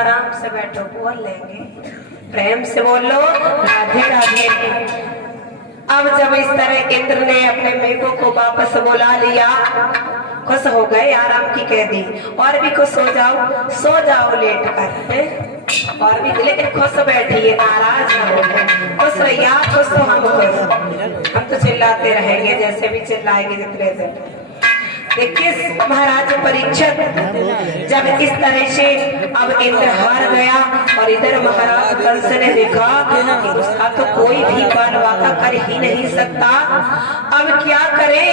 आराम से बैठो, बोल लेंगे, प्रेम से बोलो राधे राधे। अब जब इस तरह इंद्र ने अपने मेघों को वापस बुला लिया, खुश हो गए, आराम की कह दी, और भी कुछ सो जाओ लेट कर, और भी, लेकिन खुश बैठिए, नाराज न हो, खुश रहिए, खुश तो हम खुश, हम तो चिल्लाते रहेंगे जैसे भी चिल्लाएंगे जितने दिन। देखिए महाराज परीक्षित जब इस तरह से अब इंद्र हार गया और इधर महाराज कंस ने देखा कि उसका तो कोई भी बाल वाका कर ही नहीं सकता, अब क्या करे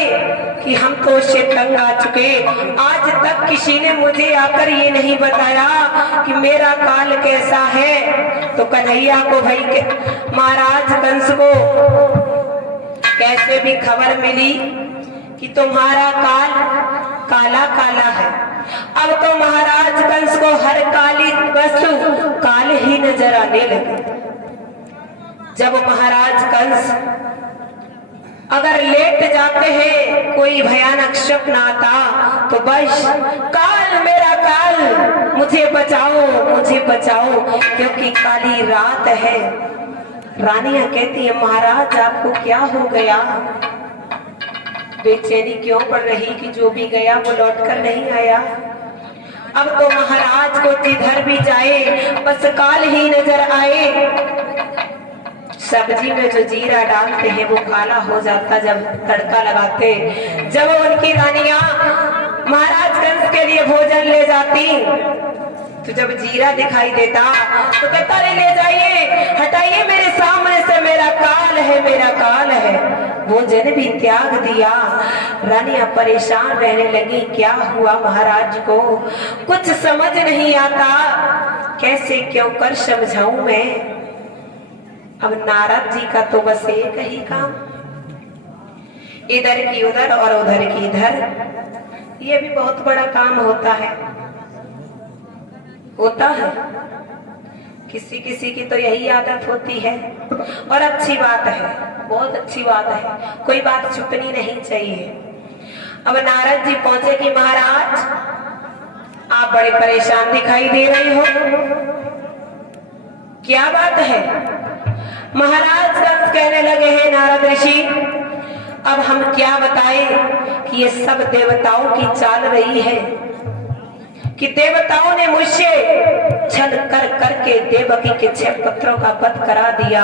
कि हम तो उससे तंग आ चुके, आज तक किसी ने मुझे आकर ये नहीं बताया कि मेरा काल कैसा है। तो कन्हैया को भाई महाराज कंस को कैसे भी खबर मिली कि तुम्हारा काल काला काला है। अब तो महाराज कंस को हर काली वस्तु काल ही नजर आने लगी। जब महाराज कंस अगर लेट जाते हैं, कोई भयानक स्वप्न आता तो बस काल मेरा काल, मुझे बचाओ क्योंकि काली रात है। रानियां कहती है महाराज आपको क्या हो गया, बेचैनी क्यों पड़ रही कि जो भी गया वो लौटकर नहीं आया। अब तो महाराज को जिधर भी जाए बस काल ही नजर आए। सब्जी में जो जीरा डालते हैं वो काला हो जाता जब तड़का लगाते। जब उनकी रानियां महाराज कंस के लिए भोजन ले जाती तो जब जीरा दिखाई देता तो कहता ले जाइए, हटाइए मेरे सामने से, मेरा काल है। भोजन भी त्याग दिया। रानियां परेशान रहने लगी, क्या हुआ महाराज को कुछ समझ नहीं आता, कैसे क्यों कर समझाऊं मैं। अब नारद जी का तो बस एक ही काम, इधर की उधर और उधर की इधर, ये भी बहुत बड़ा काम होता है। किसी किसी की तो यही आदत होती है और अच्छी बात है, बहुत अच्छी बात है, कोई बात छुपनी नहीं चाहिए। अब नारद जी पहुंचे कि महाराज आप बड़े परेशान दिखाई दे रहे हो, क्या बात है। महाराज कंस कहने लगे हैं नारद ऋषि अब हम क्या बताएं कि ये सब देवताओं की चाल रही है कि देवताओं ने मुझसे छल कर करके देवकी के 6 पुत्रों का वध करा दिया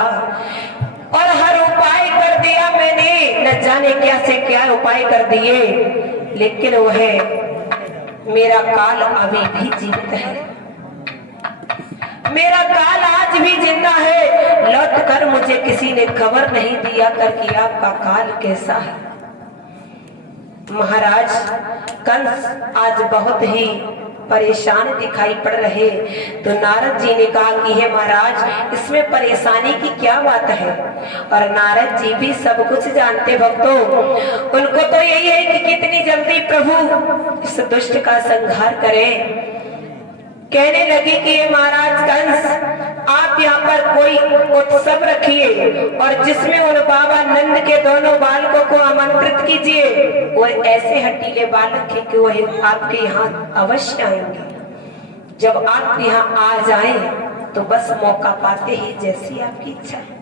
और हर उपाय कर दिया मैंने, न जाने क्या से क्या उपाय कर दिए, लेकिन वह मेरा काल अभी भी जीवित है, मेरा काल आज भी जिंदा है। लौट कर मुझे किसी ने खबर नहीं दिया कर कि आपका काल कैसा है। महाराज कंस आज बहुत ही परेशान दिखाई पड़ रहे। तो नारद जी ने कहा कि हे महाराज इसमें परेशानी की क्या बात है। और नारद जी भी सब कुछ जानते भक्तों, उनको तो यही है कि कितनी जल्दी प्रभु इस दुष्ट का संहार करें। कहने लगे कि ये महाराज कंस आप यहाँ पर कोई उत्सव रखिए और जिसमें उन बाबा नंद के दोनों बालकों को आमंत्रित कीजिए। वो ऐसे हटीले बालक है कि वह आपके यहाँ अवश्य आएंगे। जब आप यहाँ आ जाएं तो बस मौका पाते ही जैसी आपकी इच्छा है।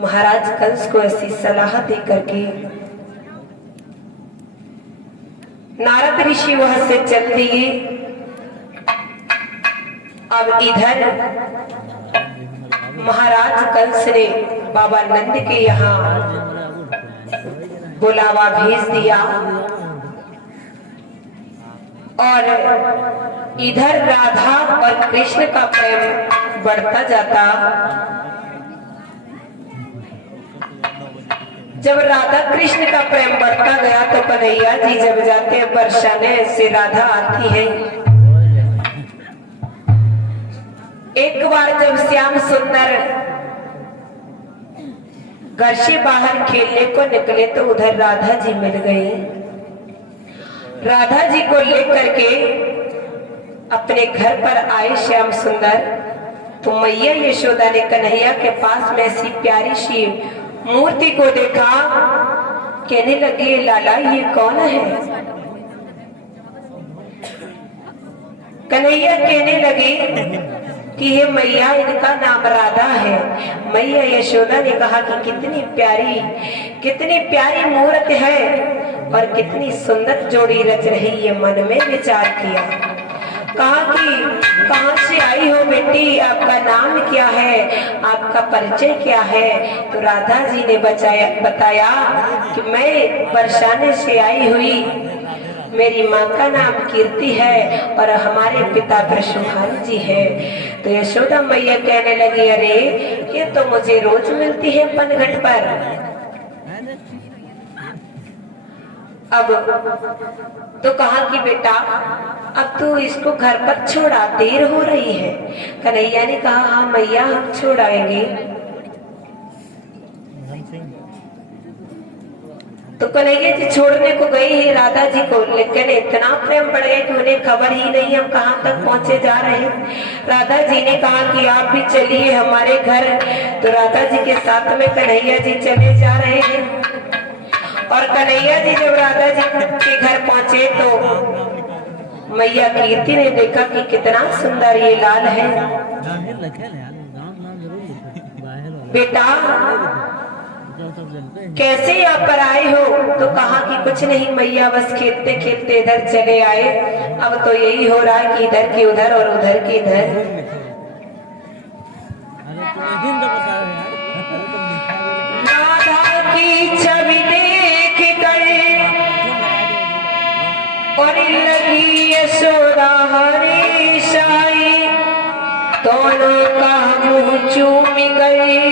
महाराज कंस को ऐसी सलाह दे करके नारद ऋषि वहां से चल दिए। अब इधर महाराज कंस ने बाबा नंद के यहाँ बुलावा भेज दिया और इधर राधा और कृष्ण का प्रेम बढ़ता जाता। जब राधा कृष्ण का प्रेम बढ़ता गया तो कन्हैया जी जब जाते हैं बरसाने से राधा आती है। एक बार जब श्याम सुंदर घर से बाहर खेलने को निकले तो उधर राधा जी मिल गई। राधा जी को लेकर के अपने घर पर आए श्याम सुंदर तो मैया यशोदा ने कन्हैया के पास में ऐसी प्यारी सी मूर्ति को देखा। कहने लगे लाला ये कौन है। कन्हैया कहने लगे कि हे मैया, इनका नाम राधा है। मैया यशोदा ने कहा कि कितनी प्यारी मूर्त है और कितनी सुंदर जोड़ी रच रही। ये मन में विचार किया, कहा कि कहाँ से आई हो बेटी, आपका नाम क्या है, आपका परिचय क्या है। तो राधा जी ने बताया कि मैं बरसाने से आई हुई, मेरी माँ का नाम कीर्ति है और हमारे पिता ब्रजमोहन जी है। तो यशोदा मैया कहने लगी, अरे ये तो मुझे रोज मिलती है पनघट पर। अब तो कहा कि बेटा अब तू इसको घर पर छोड़ा, देर हो रही है। कन्हैया ने कहा, हाँ मैया हम छोड़ाएंगे। तो कन्हैया जी छोड़ने को गई है राधा जी को, लेकिन इतना प्रेम बढ़ गया कि उन्हें खबर ही नहीं हम कहाँ तक पहुंचे जा रहे हैं। राधा जी ने कहा कि आप भी चलिए हमारे घर। तो राधा जी के साथ में कन्हैया जी चले जा रहे हैं। और कन्हैया जी जब राधा जी के घर पहुंचे तो मैया कीर्ति ने देखा कि कितना सुंदर ये लाल है। बेटा कैसे यहाँ पर आए हो? तो कहा कि कुछ नहीं मैया, बस खेलते खेलते इधर चले आए। अब तो यही हो रहा है कि इधर की उधर और उधर की इधर। राधा की छवि देख कर और लगी यशोदा हरीशाई, दोनों का मुंह चूम गई,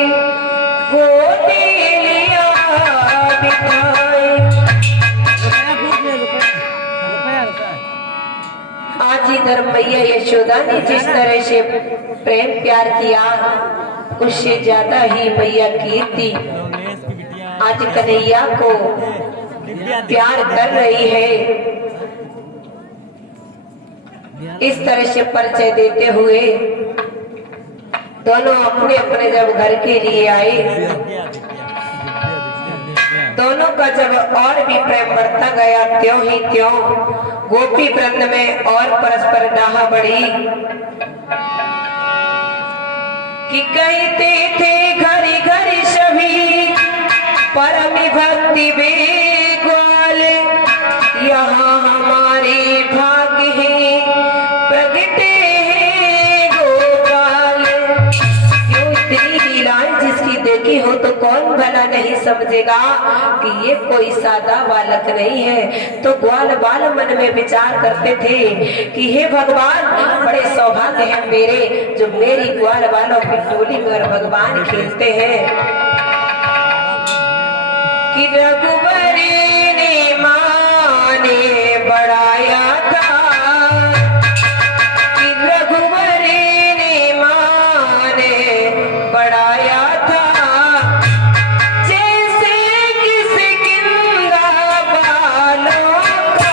गोदी लिया बिठाई। आज इधर मैया यशोदा ने जिस तरह से प्रेम प्यार किया, उससे ज्यादा ही मैया कीर्ति आज कन्हैया को प्यार कर रही है। इस तरह से परिचय देते हुए दोनों अपने अपने जब घर के लिए आए, दोनों का जब और भी प्रेम बढ़ता गया, त्यों ही त्यों गोपी वृंद में और परस्पर डाह बढ़ी। कि कहते थे घरी घरी सभी परम भक्ति बेग्वाल, यहाँ हमारे भाग्य है प्रगटे है गोपाल। क्यों इतनी लीलाएं जिसकी देखी हो तो कौन भला नहीं समझेगा कि ये कोई सादा बालक नहीं है। तो ग्वाल बाल मन में विचार करते थे कि हे भगवान, बड़े सौभाग्य है मेरे जो मेरी ग्वाल बालों की टोली में और भगवान खेलते हैं। कि रघुबरी ने माने बढ़ाया था, कि रघुबरी ने माने बढ़ाया था, जैसे किसी किंगा बालों का।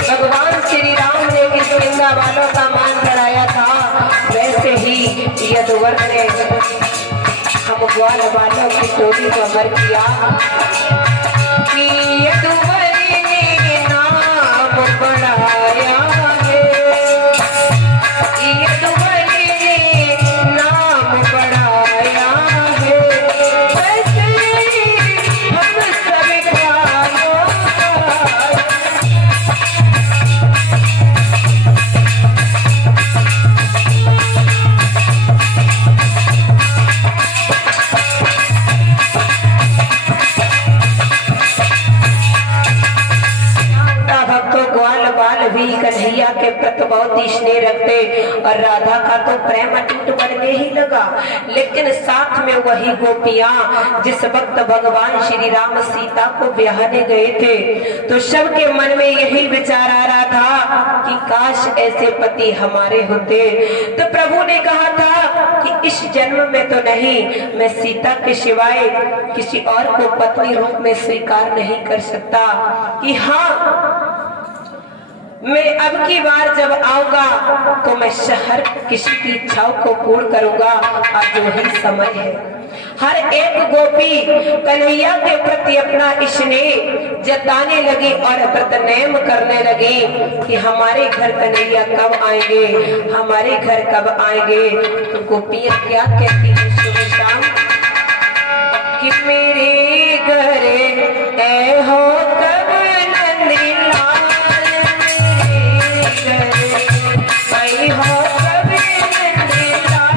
भगवान श्री राम ने किष्किंधा वालों का मान बढ़ाया था, वैसे ही यदुवर ने हम ग्वाल वालों की टोली को अमर किया। कि यदुवरी ने नाम बढ़ाया है, यदुवरी ने नाम बढ़ाया है, वैसे हम सब ग्वालों का। भी कन्हैया के प्रति बहुत ही स्नेह रखते और राधा का तो प्रेम अटूट बनने ही लगा। लेकिन साथ में वही गोपियां जिस वक्त भगवान श्री राम सीता को ब्याहने गए थे तो सबके मन में यही विचार आ रहा था कि काश ऐसे पति हमारे होते। तो प्रभु ने कहा था कि इस जन्म में तो नहीं, मैं सीता के सिवाय किसी और को पत्नी रूप में स्वीकार नहीं कर सकता, कि हाँ मैं अब की बार जब आऊंगा तो मैं हर किसी की इच्छाओं को पूर्ण करूंगा। आज वही समय है। हर एक गोपी कन्हैया के प्रति अपना स्नेह जताने लगी और प्रतिनेम करने लगी कि हमारे घर कन्हैया कब आएंगे, हमारे घर कब आएंगे। तो गोपियां क्या कहती हैं सुबह शाम, कि मेरे घर ऐ हो कब नंदी लाल, मेरे घर ऐ हो कब नंदी लाल।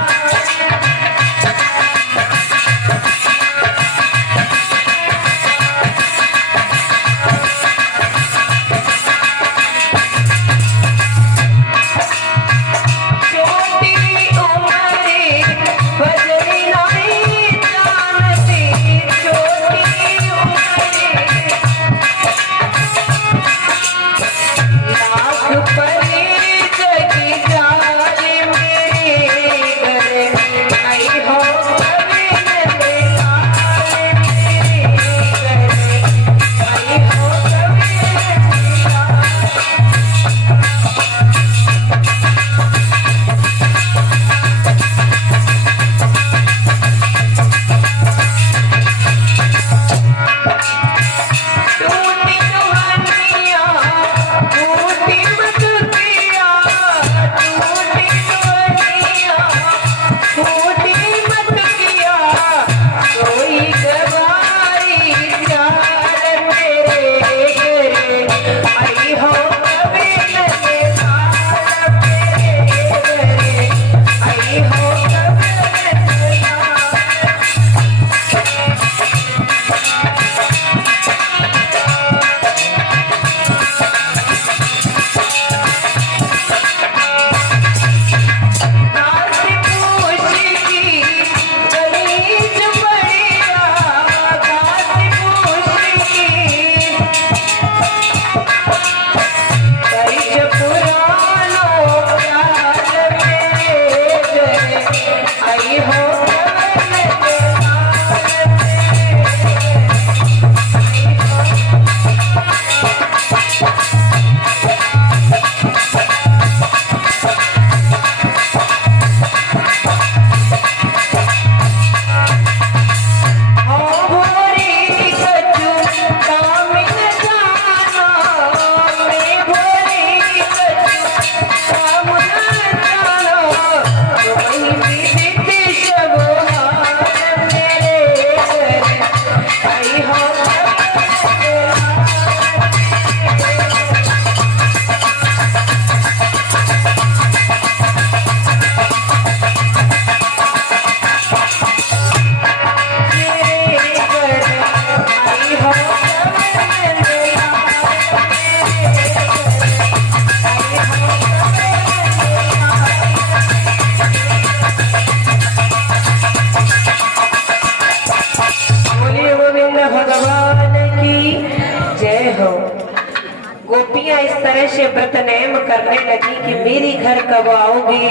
गोपियां इस तरह से व्रतनेम करने लगी कि मेरे घर कब आओगे,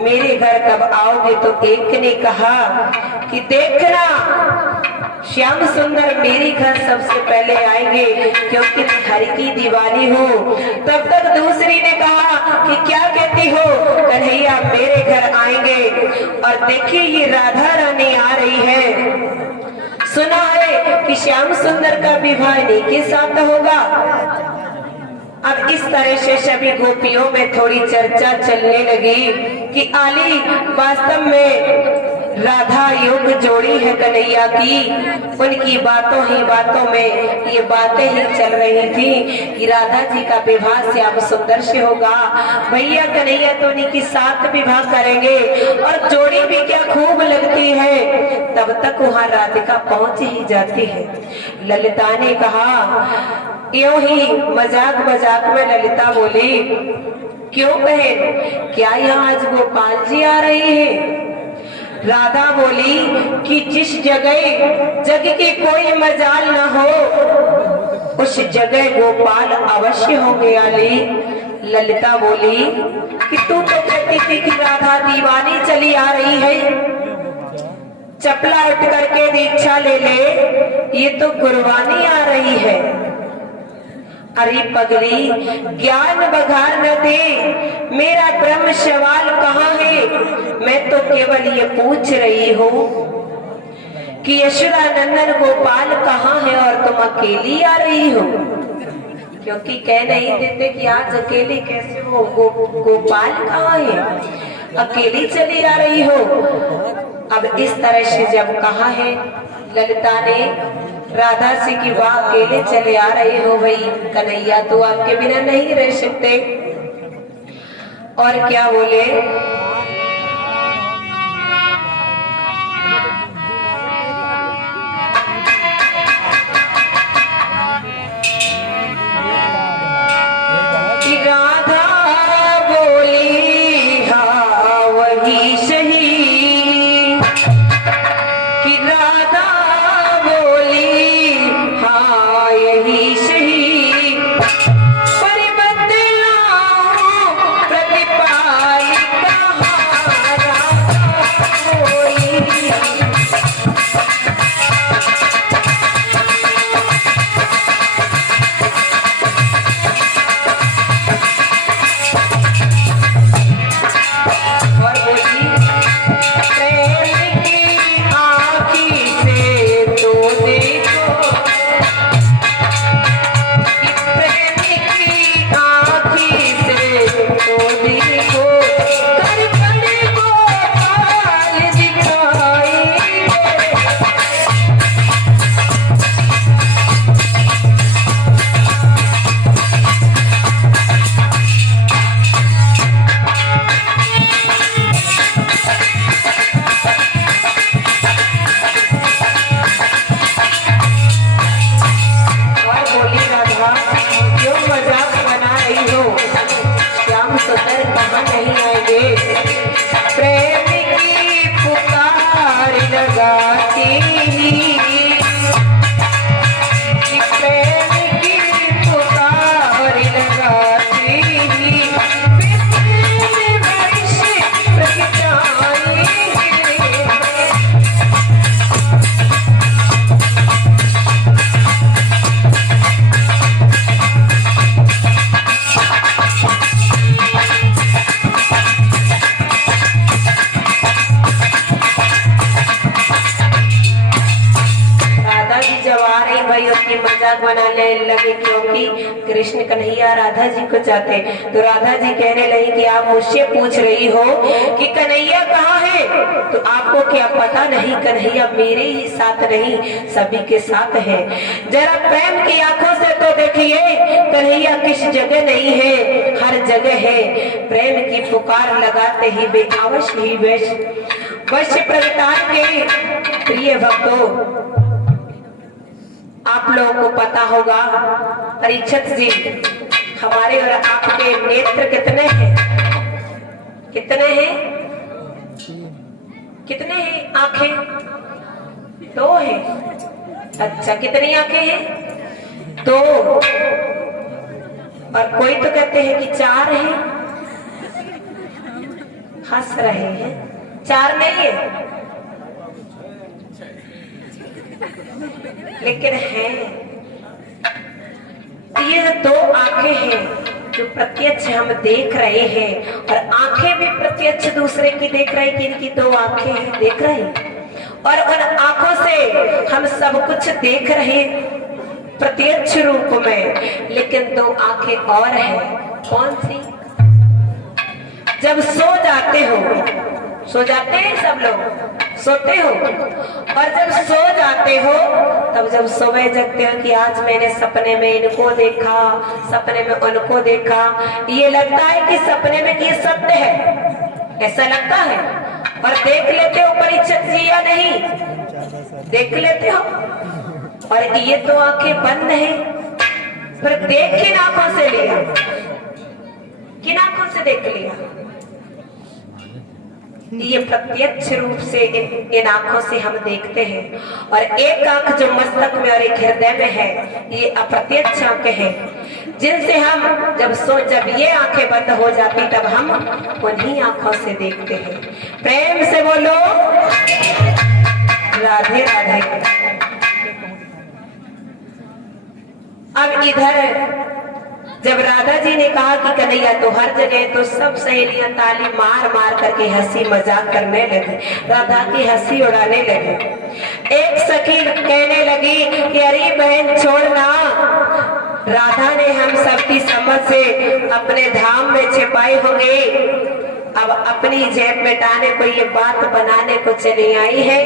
मेरे घर कब आओगे। तो एक ने कहा कि देखना श्याम सुंदर मेरे घर सबसे पहले आएंगे, क्योंकि मैं हर की दीवानी हूँ। तब तक दूसरी ने कहा कि क्या कहती हो, कन्हैया मेरे घर आएंगे। और देखिए ये राधा रानी आ रही है। सुना है कि श्याम सुंदर का विवाह इन्हीं के साथ होगा। अब इस तरह से सभी गोपियों में थोड़ी चर्चा चलने लगी कि आली वास्तव में राधा युग जोड़ी है कन्हैया की। उनकी बातों ही बातों में ये बातें ही चल रही थी कि राधा जी का विवाह श्याम सुंदर से होगा। भैया कन्हैया तो उन्हीं के साथ विवाह करेंगे और जोड़ी भी क्या खूब लगती है। तब तक वहाँ राधिका पहुंच ही जाती है। ललिता ने कहा, यूं ही मजाक मजाक में ललिता बोली, क्यों बहन, क्या यहाँ आज गोपाल जी आ रही है? राधा बोली कि जिस जगह जग की कोई मजाल न हो उस जगह गोपाल अवश्य होंगे आली। ललिता बोली कि तू तो कहती थी कि राधा दीवानी चली आ रही है, चपला उठ करके दीक्षा ले ले, ये तो कुर्बानी आ रही है। अरे पगली, ज्ञान बघार न दे, मेरा ब्रह्म सवाल कहाँ है? मैं तो केवल ये पूछ रही हूँ कि यशोदा नंदन गोपाल कहाँ है और तुम अकेली आ रही हो? क्योंकि कह नहीं देते कि आज अकेली कैसे हो, गोपाल कहाँ है, अकेली चली आ रही हो। अब इस तरह से जब कहा है ललिता ने राधा से कि वाह अकेले चले आ रहे हो, भाई कन्हैया तो आपके बिना नहीं रह सकते। और क्या बोले, मजाक बनाने लगे क्योंकि कृष्ण कन्हैया राधा जी को चाहते। तो राधा जी कहने लगी कि आप मुझसे पूछ रही हो कि कन्हैया कहाँ है, तो आपको क्या पता नहीं कन्हैया मेरे ही साथ नहीं सभी के साथ है। जरा प्रेम की आंखों से तो देखिए कन्हैया किस जगह नहीं है, हर जगह है। प्रेम की पुकार लगाते ही वे अवश्य ही वश प्रगटान के प्रिय भक्तों, आप लोगों को पता होगा परीक्षित जी हमारे और आपके नेत्र कितने हैं, कितने हैं, कितने हैं आंखें? दो है। अच्छा कितनी आंखें हैं? दो। और कोई तो कहते हैं कि चार है, हंस रहे हैं, चार नहीं है लेकिन है। ये दो आंखें हैं जो प्रत्यक्ष हम देख रहे हैं, और आंखें भी प्रत्यक्ष दूसरे की देख रही कि इनकी दो आंखें हैं, देख रहे हैं। और उन आंखों से हम सब कुछ देख रहे प्रत्यक्ष रूप में, लेकिन दो आंखें और हैं। कौन सी? जब सो जाते हो, सो जाते हैं सब लोग, सोते हो, और जब सो जाते हो तब जब सुबह जगते हो कि आज मैंने सपने में इनको देखा, सपने में उनको देखा, ये लगता है कि सपने में ये सत्य है, ऐसा लगता है। और देख लेते हो परीक्षित जी या नहीं? देख लेते हो। और ये तो आंखें बंद है, फिर देख किन आंखों से लिया, किन आंखों से देख लिया? ये प्रत्यक्ष रूप से इन आंखों से हम देखते हैं। और एक आंख जो मस्तक में और एक हृदय में है, ये अप्रत्यक्ष आंखें हैं। जिनसे हम जब ये आंखें बंद हो जाती तब हम उन्हीं आंखों से देखते हैं। प्रेम से बोलो राधे राधे। अब इधर जब राधा जी ने कहा कि कन्हैया तो हर जगह, तो सब सहेलियां ताली मार मार करके हंसी मजाक करने लगी, राधा की हंसी उड़ाने लगे। एक सखी कहने लगी कि अरे बहन छोड़ना, राधा ने हम सबकी समझ से अपने धाम में छिपाई होंगे, अब अपनी जेब में डालने को ये बात बनाने को चली आई है।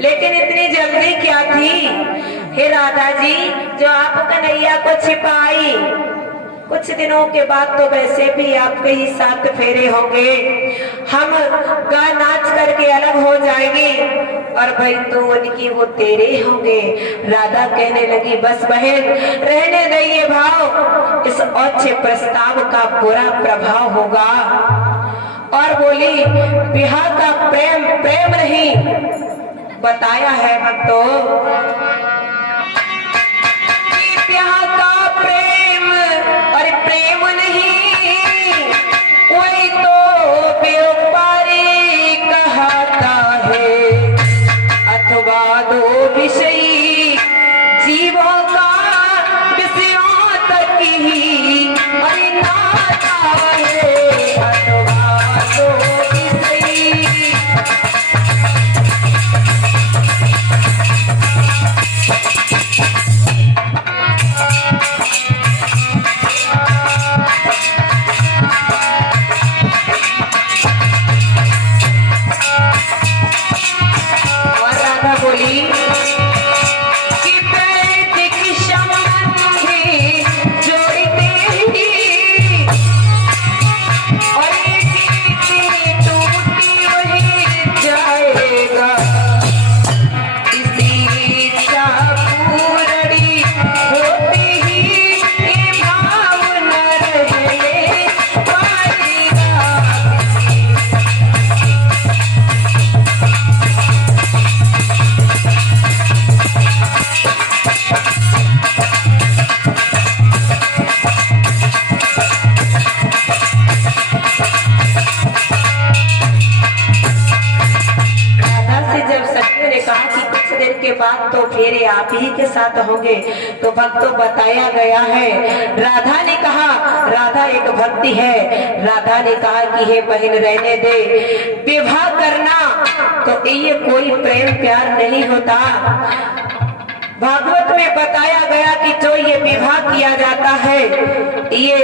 लेकिन इतनी जल्दी क्या थी हे राधा जी जो आप कन्हैया को छिपाई? कुछ दिनों के बाद तो वैसे भी आपके ही 7 फेरे होंगे, हम गा नाच करके अलग हो जाएंगे और भाई तो उनकी वो तेरे होंगे। राधा कहने लगी बस बहन रहने दे ये भाव, इस अच्छे प्रस्ताव का बुरा प्रभाव होगा। और बोली बिहार का प्रेम प्रेम नहीं बताया है भक्तों, यहाँ का प्रेम और प्रेम नहीं, वही तो व्यापारी कहता है, अथवा दो विषयी जीवों का विषयों तक ही अरे नाता है, अथवा दो विषयी। तो फेरे आप ही के साथ होंगे। तो भक्तों बताया गया है, राधा ने कहा, राधा एक भक्ति है, राधा ने कहा कि हे बहन रहने दे, विवाह करना तो ये कोई प्रेम प्यार नहीं होता। भागवत में बताया गया कि जो ये विवाह किया जाता है ये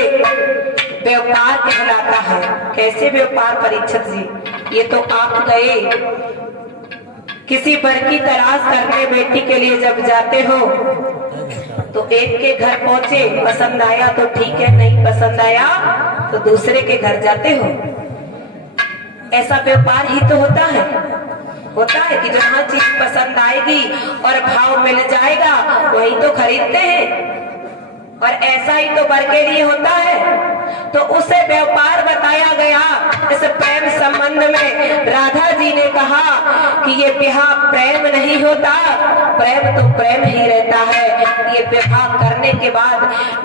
व्यापार कहलाता है। कैसे व्यापार परीक्षित जी? ये तो आप गए किसी वर की तलाश करने बेटी के लिए, जब जाते हो तो एक के घर पहुंचे, पसंद आया तो ठीक है, नहीं पसंद आया तो दूसरे के घर जाते हो। ऐसा व्यापार ही तो होता है कि जहाँ चीज पसंद आएगी और भाव मिल जाएगा वही तो खरीदते हैं। और ऐसा ही तो वर के लिए होता है। तो उसे व्यापार बताया गया। इस प्रेम संबंध में राधा जी ने कहा कि ये विवाह प्रेम नहीं होता, प्रेम तो प्रेम ही रहता है। ये विवाह करने के बाद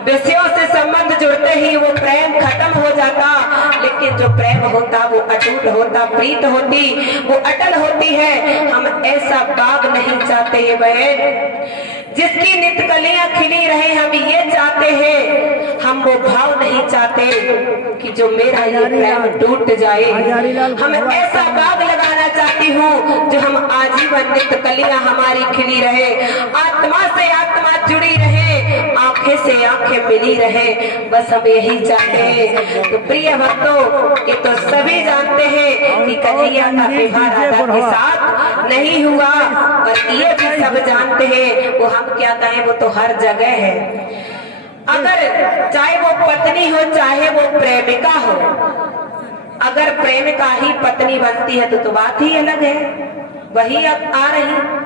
विषयों से संबंध जुड़ते ही वो प्रेम खत्म हो जाता, लेकिन जो प्रेम होता वो अटूट होता, प्रीत होती वो अटल होती है। हम ऐसा बाग नहीं चाहते ये बहन जिसकी नित कलियां खिली रहे, हम ये चाहते हैं। हम वो भाव नहीं चाहते कि जो मेरा ये प्रेम टूट जाए। हम ऐसा बाग लगाना चाहती हूँ जो हम आजीवन नित कलियां हमारी खिली रहे, आत्मा से आत्मा जुड़ी रहे, आंखें से आंखें मिली रहे, बस हम यही चाहते हैं। तो प्रिय भक्तों, ये तो सभी जानते हैं कि कन्हैया का विवाह राधा के साथ नहीं हुआ, और ये भी सब जानते हैं, वो हम क्या कहें, वो तो हर जगह है। अगर चाहे वो पत्नी हो चाहे वो प्रेमिका हो, अगर प्रेमिका ही पत्नी बनती है तो बात ही अलग है, वही अब आ रही।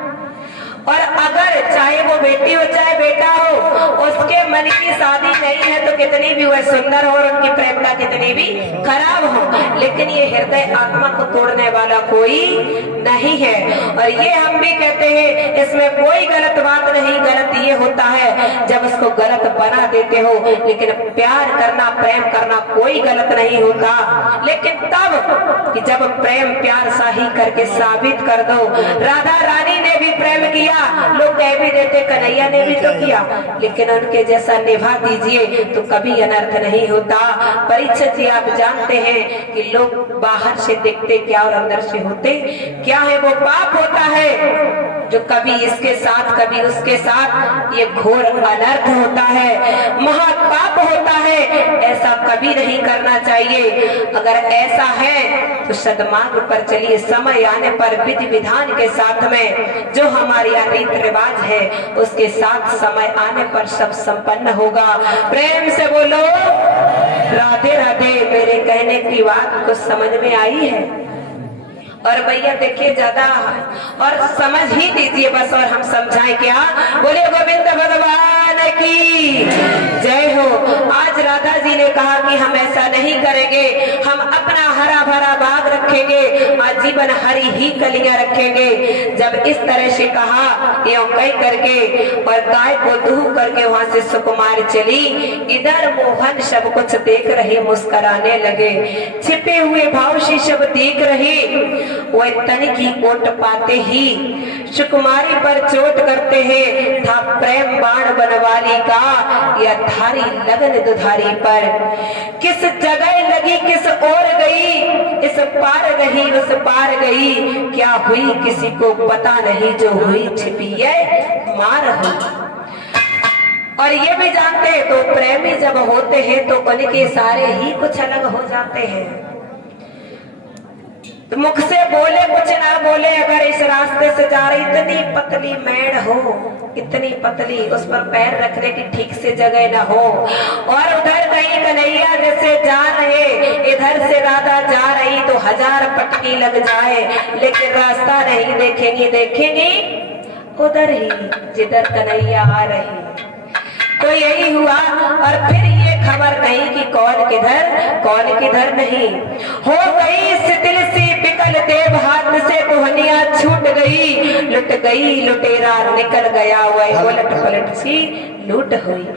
और अगर चाहे वो बेटी हो चाहे बेटा हो, उसके मन की शादी नहीं है तो कितनी भी वह सुंदर हो और उनकी प्रेमिका कितनी भी खराब हो, लेकिन ये हृदय आत्मा को तोड़ने वाला कोई नहीं है। और ये हम भी कहते हैं, इसमें कोई गलत बात नहीं। गलत ये होता है जब उसको गलत बना देते हो। लेकिन प्यार करना, प्रेम करना कोई गलत नहीं होता, लेकिन तब कि जब प्रेम प्यार सा ही करके साबित कर दो। राधा रानी ने भी प्रेम किया, लोग कह भी देते कन्हैया ने भी तो किया, लेकिन उनके जैसा निभा दीजिए तो कभी अनर्थ नहीं होता। परीक्षित जी आप जानते हैं कि लोग बाहर से देखते क्या और अंदर से होते क्या है। वो पाप होता है जो कभी इसके साथ कभी उसके साथ, ये घोर अनर्थ होता है, महापाप होता है। ऐसा कभी नहीं करना चाहिए। अगर ऐसा है तो सदमार्ग पर चलिए, समय आने पर विधि विधान के साथ में जो हमारे यहाँ रीति रिवाज है उसके साथ समय आने पर सब संपन्न होगा। प्रेम से बोलो राधे राधे। मेरे कहने की बात कुछ समझ में आई है? और भैया देखिए ज्यादा और समझ ही दीजिए बस, और हम समझाएं क्या। बोले गोविंद भगवान की जय हो। आज राधा जी ने कहा कि हम ऐसा नहीं करेंगे, हम अपना हरा भरा बाग रखेंगे, आजीवन हरी ही कलियां रखेंगे। जब इस तरह से कहा ये कह करके और गाय को दूह करके वहां से सुकुमार चली। इधर मोहन सब कुछ देख रहे, मुस्कुराने लगे, छिपे हुए भाव से सब देख रहे। वह तन की ओट पाते ही सुकुमारी पर चोट करते हैं। था प्रेम बाण बनवाली का या धारी लगन दुधारी पर। किस जगह लगी किस ओर गई, इस पार गई उस पार गई। क्या हुई किसी को पता नहीं, जो हुई छिपी है मार हुई। और ये भी जानते हैं तो प्रेमी जब होते हैं तो उनके सारे ही कुछ अलग हो जाते हैं। तो मुख से बोले कुछ ना बोले, अगर इस रास्ते से जा रही इतनी पतली मेड़ हो, इतनी पतली, उस पर पैर रखने की ठीक से जगह ना हो, और उधर कहीं कन्हैया जैसे जा रहे, इधर से राधा जा रही तो 1000 पटकी लग जाए, लेकिन रास्ता नहीं देखेंगी, देखेंगी उधर ही जिधर कन्हैया आ रही। तो यही हुआ। और फिर ये खबर नहीं कि कौन किधर नहीं। हो गई शिथिल सी बिकल देव, हाथ से टोहनिया छूट गई, लुट गई लुटेरा निकल गया, वह उलट पलट सी लूट हुई।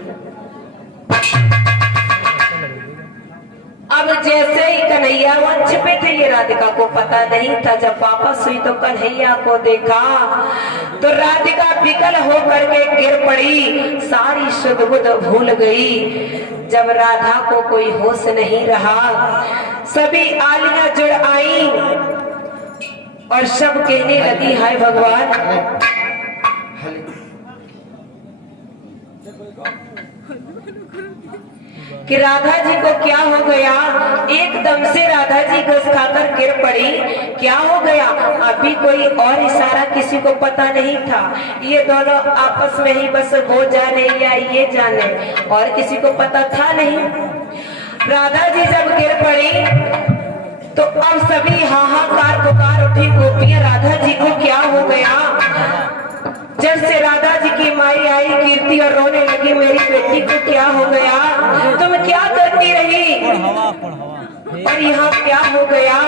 अब जैसे ही कन्हैया वहां छिपे थे, ये राधिका को पता नहीं था। जब वापस हुई तो कन्हैया को देखा तो राधिका विकल होकर के गिर पड़ी, सारी सुध बुध भूल गई। जब राधा को कोई होश नहीं रहा, सभी आलियां जुड़ आई और सब कहने लगी हाय भगवान। कि राधा जी को क्या हो गया। एकदम से राधा जी घुस खाकर गिर पड़ी। क्या हो गया, अभी कोई और इशारा किसी को पता नहीं था। ये दोनों आपस में ही बस वो जाने या ये जाने, और किसी को पता था नहीं। राधा जी जब गिर पड़ी तो अब सभी हाहाकार पुकार उठी, गोपियां राधा जी को क्या हो गया। जब से राधा जी की माई आई कीर्ति और रोने लगी, मेरी बेटी को क्या हो गया, तुम क्या करती रही और यहाँ क्या हो गया।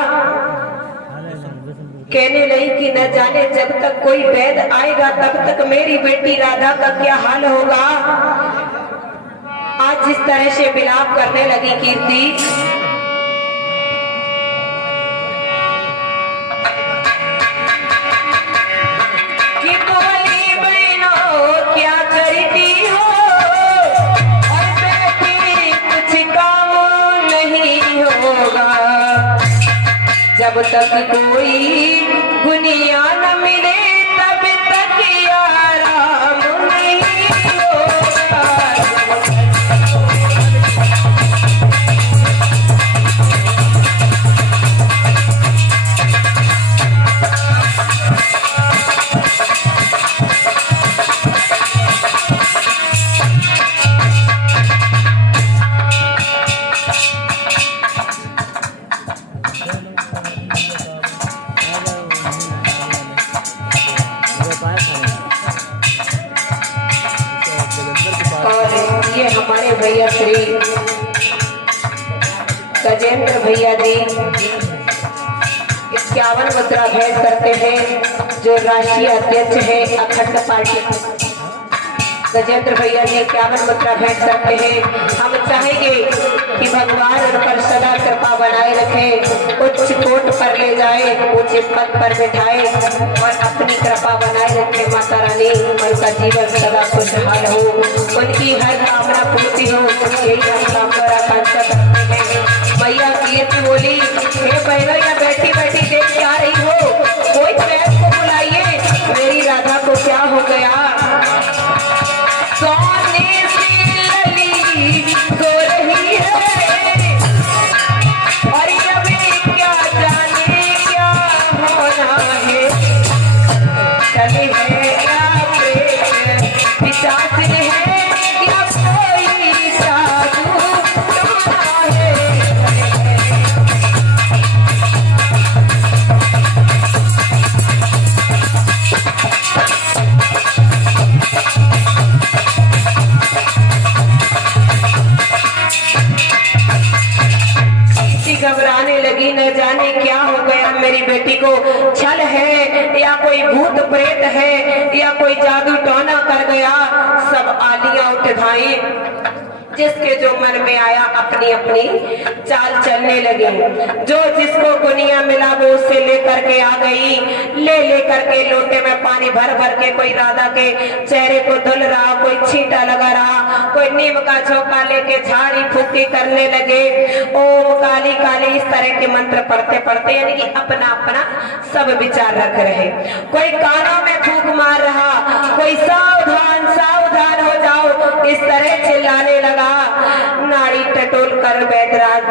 कहने लगी कि न जाने जब तक कोई वैद आएगा तब तक मेरी बेटी राधा का क्या हाल होगा। आज जिस तरह से विलाप करने लगी कीर्ति, क्या करती हो और बेटी कुछ काम नहीं होगा। जब तक कोई दुनिया न मिले तब तक आराम नहीं होगा। भैया श्री गजेंद्र भैया जी 51 मुद्रा भेंट करते हैं, जो राष्ट्रीय अध्यक्ष है अखंड पार्टी गजेंद्र भैया जी 51 मुद्रा भेंट करते हैं। हम चाहेंगे कि भगवान उन पर सदा कृपा बनाए रखे, उच्च कोट पर ले जाए, ऊंचे पद पर बिठाए और अपनी कृपा बनाए रखे माता रानी। उनका जीवन सदा खुशहाल हो, उनकी हर कामना पूर्ति हो, यही हम कामना आकांक्षा करते हैं। भैया कीर्ति बोली, हे बहनों या बैठी बैठी देख क्या रही हो, कोई प्रेम को बुलाइए, मेरी राधा को क्या हो गया। सोने से लली सो रही है और अभी क्या जाने क्या होना है। चली है क्या प्रेम पिशाच है या कोई जादू टोना है। घबराने लगी, न जाने क्या हो गया मेरी बेटी को, छल है या कोई भूत प्रेत है या कोई जादू टोना कर गया। सब आलियां उठाई, जिसके जो मन में आया अपनी अपनी चाल चलने लगी। जो जिसको गुनिया मिला वो उससे लेकर के आ गई, ले करके लोटे में पानी भर भर के कोई राधा के चेहरे को धुल रहा, कोई छींटा लगा रहा, कोई नीम का झोंका लेके झाड़ी फूकी करने लगे। ओम काली काली इस तरह के मंत्र पढ़ते पढ़ते, यानी कि अपना अपना सब विचार रख रहे। कोई कानों में फूंक मार रहा, कोई सावधान सावधान हो जाओ इस तरह चिल्लाने लगा। नाड़ी टटोल कर वैद्यराज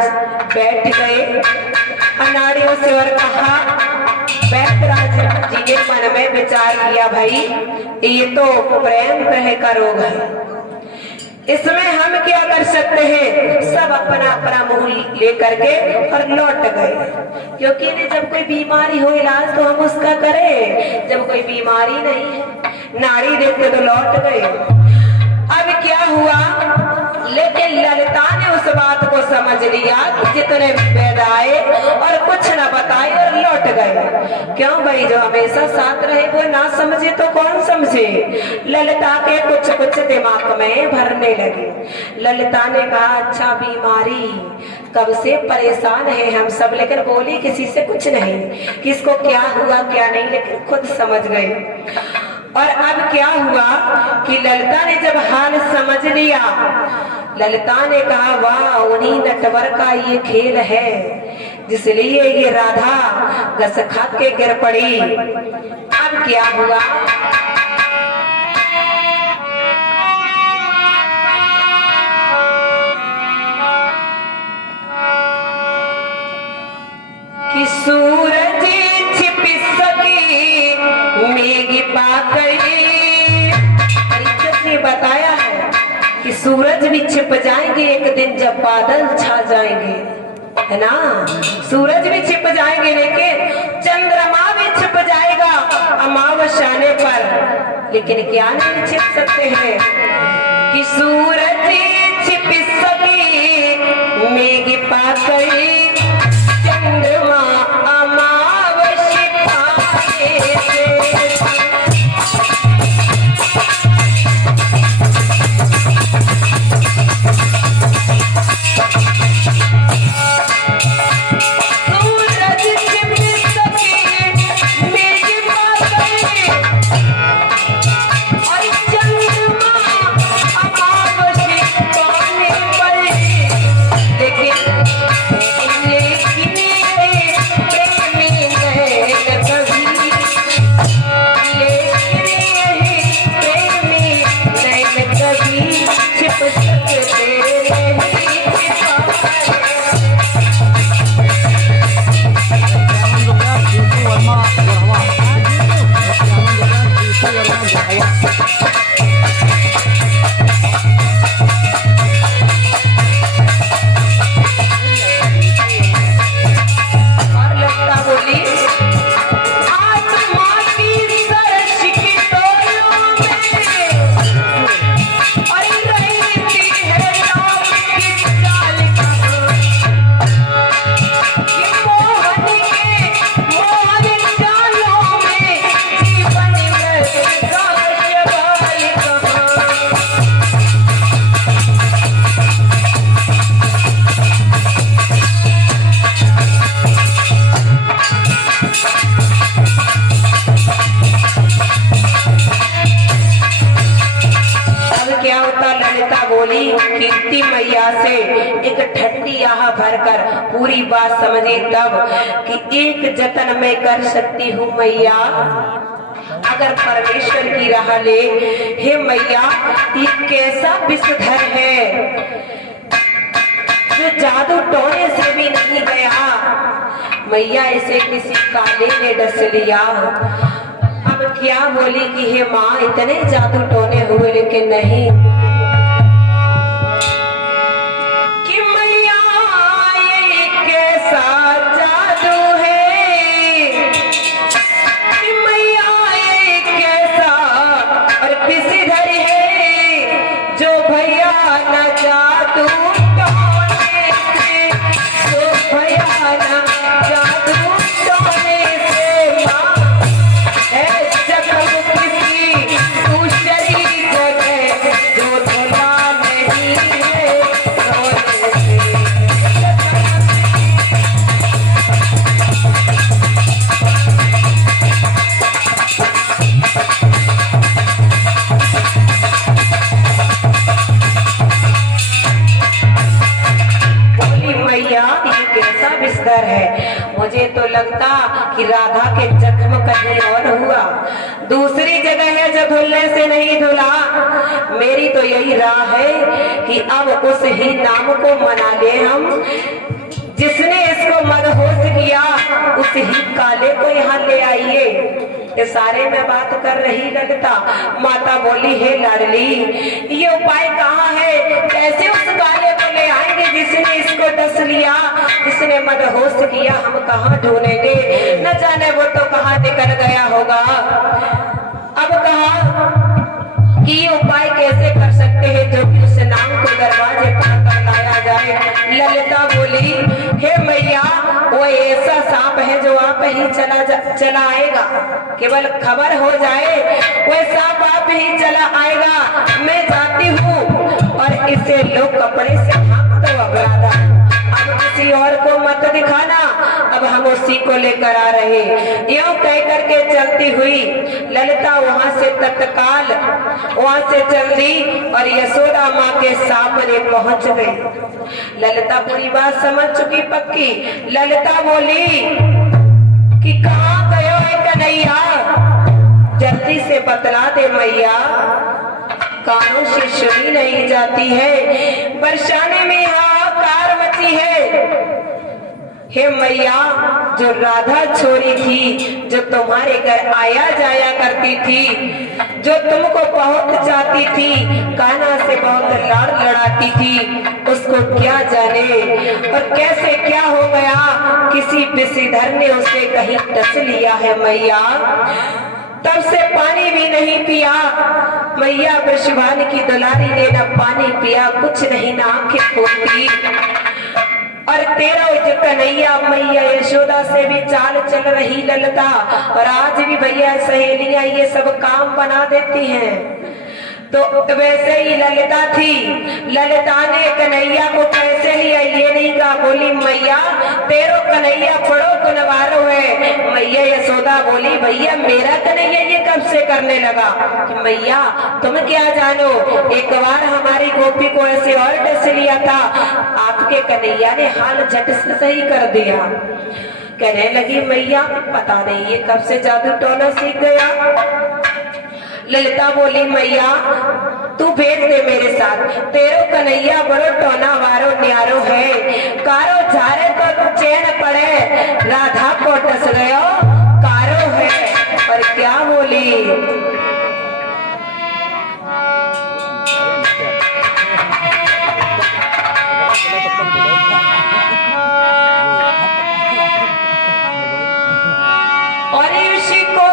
बैठ गए। नाड़ियों से और कहा, वैद्यराज जी ने मन में विचार किया, भाई ये तो प्रेम ग्रह का रोग है, इसमें हम क्या कर सकते हैं। सब अपना अपना मुंह लेकर के और लौट गए, क्योंकि जब कोई बीमारी हो इलाज तो हम उसका करें, जब कोई बीमारी नहीं है नाड़ी देखते तो लौट गए। अब क्या हुआ, लेकिन ललिता ने उस बात को समझ लिया कि जितने वैद्य आए और कुछ न बताए और लौट गए। क्यों भाई, जो हमेशा साथ रहे वो ना समझे तो कौन समझे। ललिता के कुछ कुछ दिमाग में भरने लगे। ललिता ने कहा, अच्छा बीमारी कब से परेशान है हम सब, लेकिन बोली किसी से कुछ नहीं, किसको क्या हुआ क्या नहीं, लेकिन खुद समझ गए। और अब क्या हुआ कि ललिता ने जब हाल समझ लिया, ललिता ने कहा, वाह उन्हीं नटवर का ये खेल है जिसलिए ये राधा घस खा के गिर पड़ी। अब क्या हुआ, कि सूरज छिप सकी मेघ पाकड़ी। परीक्षित ने बताया है कि सूरज भी छिप जाएंगे एक दिन जब बादल छा जाएंगे, है ना। सूरज भी छिप जाएंगे, लेकिन चंद्रमा भी छिप जाएगा अमावस्या आने पर, लेकिन क्या नहीं छिप सकते हैं कि सूरज छिप सकी मेघ पाकड़ी, चंद्रमा अमावस्या पाए से। गिलास से एक ठंडी आह भरकर पूरी बात समझी तब कि एक जतन मैं कर सकती हूँ मैया, अगर परमेश्वर की राह ले। हे मैया, ये कैसा विषधर है जो जादू टोने से भी नहीं गया। मैया, इसे किसी काले ने डस लिया। अब क्या बोली कि हे माँ, इतने जादू टोने हुए, लेकिन नहीं कि मैया ये कैसा जादू है, कि मैया ये कैसा और विषधर है जो भैया न जादू टोने से, जो भैया न जादू टोने से माँ है जख्म किसी दूसरी जगह जो धुला नहीं है टोने से। बोली मैया, ये कैसा बिस्तर है, मुझे तो लगता कि राधा के जख्म कहीं और हुआ, दूसरी जगह है जो धुलने से नहीं धुला। मेरी तो यही राह है कि अब उस ही नाम को मना ले हम जिसने इसको मदहोश किया, उस ही काले को यहाँ ले आइए। ये सारे में बात कर रही ललिता। माता बोली, हे लाडली, ये उपाय कहाँ है, कैसे उस काले को ले आएंगे जिसने इसको डस लिया, जिसने मदहोश किया, हम कहाँ ढूंढेंगे, न जाने वो तो कहाँ निकल गया होगा। अब कहा कि ये उपाय कैसे कर सकते हैं जो कि उस नाम को दरवाजे पर लाया जाए। ललिता बोली, हे मैया, वो ऐसा सांप है जो आप ही चला आएगा, केवल खबर हो जाए वो सांप आप ही चला आएगा। मैं जाती हूँ और इसे लोग कपड़े से ढांक दो। अब राधा, अब किसी और को मत दिखाना, अब हम उसी को लेकर आ रहे। यूं कह करके चलती हुई ललिता वहां से तत्काल वहां से चल दी और यशोदा माँ के सामने पहुंच गई। ललिता पूरी बात समझ चुकी पक्की। ललिता बोली कि कहाँ गयो है कन्हैया, जल्दी से बतला दे मैया, कानों से सुनी नहीं जाती है, बरसाने में हाहाकार मची है। हे मैया, जो राधा छोरी थी, जो तुम्हारे घर आया जाया करती थी, जो तुमको बहुत चाहती थी, कान्हा से बहुत लाड़ लड़ाती थी, उसको क्या जाने और कैसे क्या हो गया, किसी विषधर ने उसे कहीं डस लिया है मैया। तब से पानी भी नहीं पिया मैया, वृषभान की दुलारी ने न पानी पिया, कुछ नहीं, ना आंखें खोलती। और तेरा जो कन्हैया मैया यशोदा से भी चाल चल रही ललिता, और आज भी भैया सहेलियां ये सब काम बना देती हैं। तो वैसे ही ललिता थी, ललिता ने कन्हैया को कैसे लिया ये नहीं कहा, बोली मैया तेरो कन्हैया बड़ो गुणवारो है। मैया यशोदा बोली, भैया मेरा कन्हैया ये कब से करने लगा। कि मैया तुम क्या जानो, एक बार हमारी गोपी को ऐसे और डस लिया था, आपके कन्हैया ने हाल झट से सही कर दिया। कहने लगी मैया पता नहीं ये कब से जादू टोना सीख गया। ललिता बोली मैया तू भेज दे मेरे साथ, तेरो कन्हैया बड़ो टोना वारो न्यारो है, कारो झारे तो चैन पड़े, राधा को डस गयो कारो है। और क्या बोली, और ऋषि को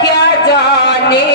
क्या जाने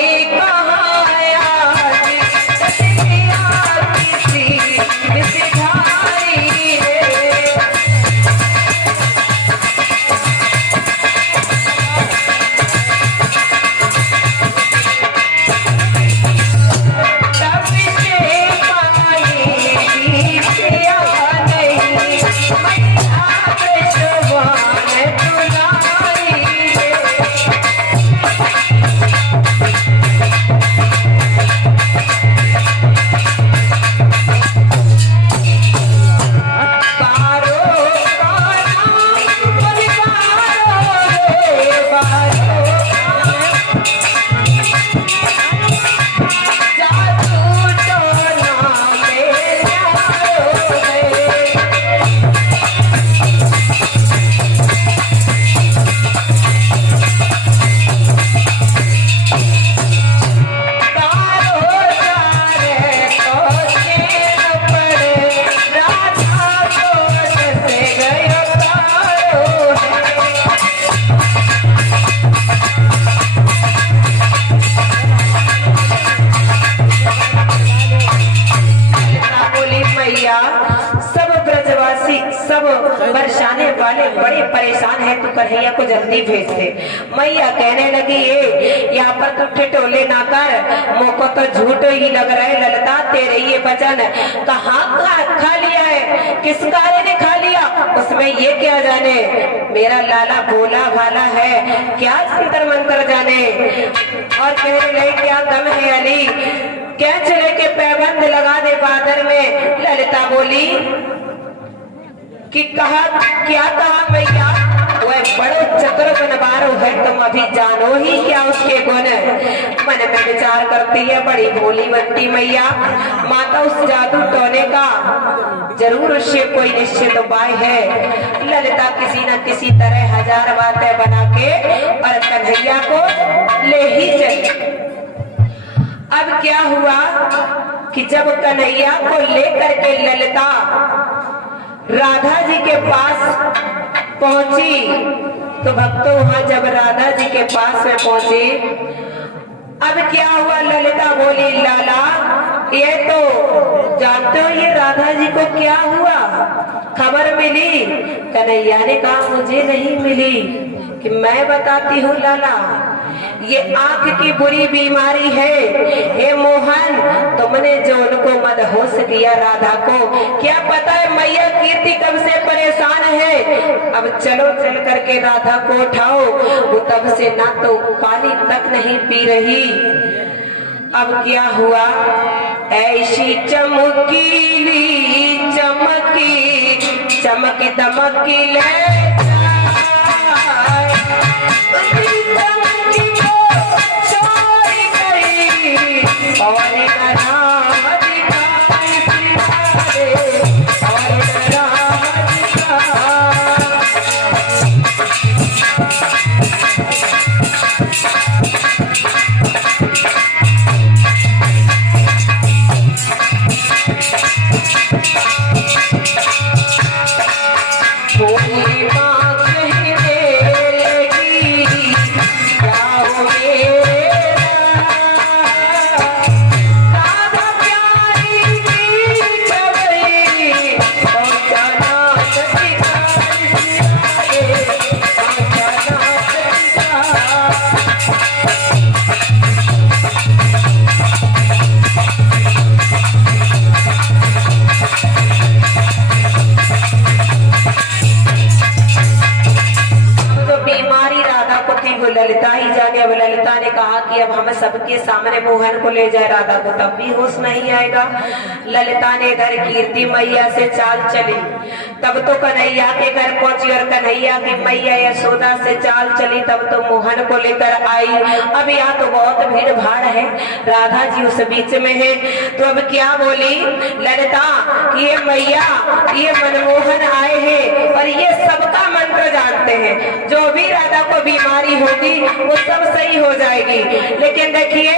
कन्हैया को जल्दी भेज दे। मैया कहने लगी ये यहाँ पर तो ठिठोले ना कर, मोको तो झूठ ही लग रहा है ललिता, तेरे ये वचन कहाँ खा लिया है, किस काले ने खा लिया, उसमें ये क्या जाने, मेरा लाला भोला भाला है, क्या जंतर मंतर जाने। और कहने लगे क्या दम है अली, क्या चले के पैबंद लगा दे बादर में। ललिता बोली कि कहा क्या कहा मैया, वह बड़ो चक्र बनवारो है, तुम अभी जानो ही क्या उसके गुण। मन में विचार करती है बड़ी भोली बनती मैया, माता उस जादू टोने का जरूर उससे कोई निश्चित उपाय है। ललिता किसी न किसी तरह हजार बातें बना के और कन्हैया को ले ही चली। अब क्या हुआ कि जब कन्हैया को लेकर के ललिता राधा जी के पास पहुंची, तो भक्तों वहां जब राधा जी के पास में पहुंची, अब क्या हुआ, ललिता बोली लाला ये तो जानते हो ये राधा जी को क्या हुआ, खबर मिली। कन्हैया ने कहा मुझे नहीं मिली, कि मैं बताती हूँ लाला, ये आंख की बुरी बीमारी है। हे मोहन, तुमने जो उनको मदहोश किया राधा को, क्या पता है मैया कीर्ति कब से परेशान है। अब चलो चल करके राधा को उठाओ, वो तब से ना तो पानी तक नहीं पी रही। अब क्या हुआ, ऐसी चमकीली चमकी चमकी दमकी ले ललिता ही जाने। अब ललिता ने कहा कि अब हम सबके सामने मोहन को ले जाए राधा को, तब भी होश नहीं आएगा। ललिता ने इधर कीर्ति मैया से चाल चली, तब तो कन्हैया के घर पहुंची, और कन्हैया की मैया यशोदा से चाल चली, तब तो मोहन को लेकर आई। अब यहाँ तो बहुत भीड़ भाड़ है, राधा जी उस बीच में है। तो अब क्या बोली ललिता कि ये मैया ये मनमोहन आए हैं और ये सबका मंत्र जानते हैं, जो भी राधा को बीमारी होगी वो सब सही हो जाएगी। लेकिन देखिए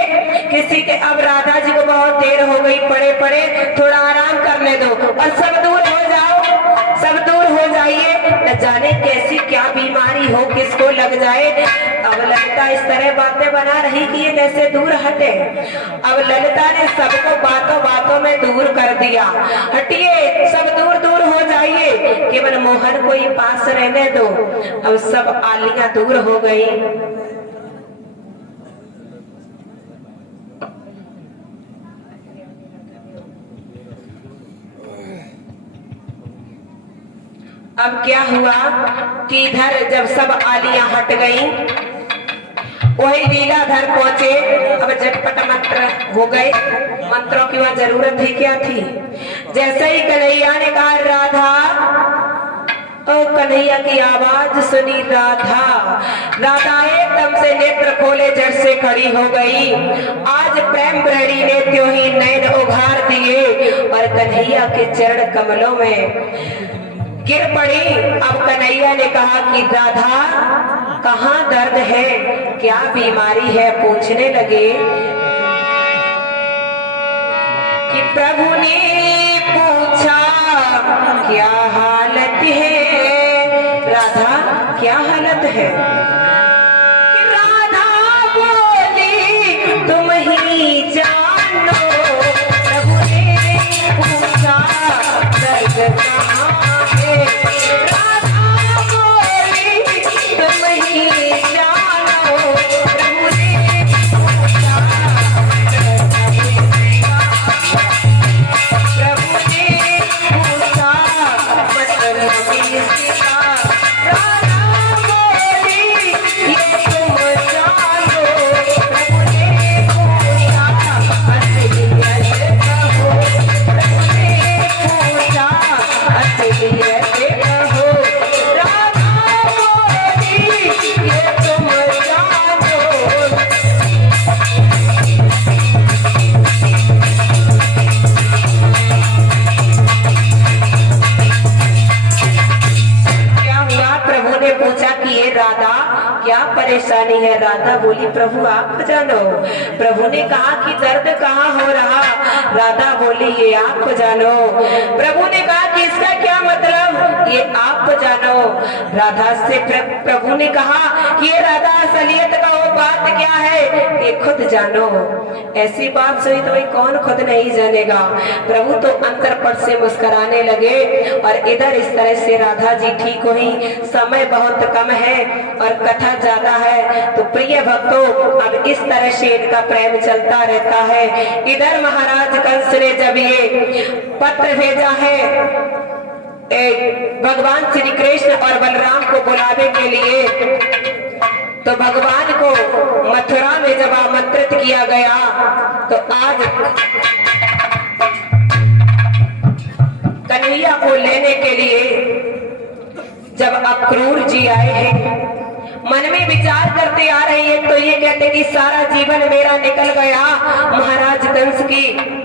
किसी के, अब राधा जी को बहुत देर हो गई, पड़े पड़े थोड़ा आराम करने दो और सब दूर हो जाओ, सब दूर हो जाइए, न जाने कैसी क्या बीमारी हो, किसको लग जाए। अब ललिता इस तरह बातें बना रही कि ये कैसे दूर हटे। अब ललिता ने सबको बातों बातों में दूर कर दिया, हटिए सब दूर दूर हो जाइए, केवल मोहन को ही पास रहने दो। अब सब आलियां दूर हो गई। अब क्या हुआ कि इधर जब सब आलियां हट गई, वही लीलाधर पहुंचे। अब झटपट मंत्र हो गए, मंत्रों की वहां जरूरत ही क्या थी। जैसे ही कन्हैया ने कहा राधा, और कन्हैया की आवाज सुनी राधा, राधा एकदम से नेत्र खोले, जड़ से खड़ी हो गई। आज प्रेम ब्रड़ी ने त्यों ही नैन उघार दिए और कन्हैया के चरण कमलों में गिर पड़ी। अब कन्हैया ने कहा कि राधा कहाँ दर्द है, क्या बीमारी है, पूछने लगे कि प्रभु ने पूछा क्या हालत है, राधा क्या हालत है। राधा बोली तुम ही जानो, प्रभु ने पूछा दर्द कहाँ है। राधा बोली बोली प्रभु आप जानो। प्रभु ने कहा कि दर्द कहाँ हो रहा? राधा बोली ये आप जानो। प्रभु ने कहा कि इसका क्या मतलब? ये आप जानो। राधा से प्रभु ने कहा कि ये राधा असलियत का वो बात क्या है ये खुद जानो। ऐसी बात सुनी तो कौन खुद नहीं जानेगा। प्रभु तो अंतरपट से मुस्कुराने लगे और इधर इस तरह से राधा जी ठीक हुई। समय बहुत कम है और कथा ज्यादा है, तो प्रिय भक्तों अब इस तरह से इनका प्रेम चलता रहता है। इधर महाराज कंस ने जब ये पत्र भेजा है भगवान श्री कृष्ण और बलराम को बुलाने के लिए, तो भगवान को मथुरा में जब आमंत्रित किया गया तो आज कन्हैया को लेने के लिए जब अक्रूर जी आए हैं, मन में विचार करते आ रहे हैं, तो ये कहते कि सारा जीवन मेरा निकल गया महाराज कंस की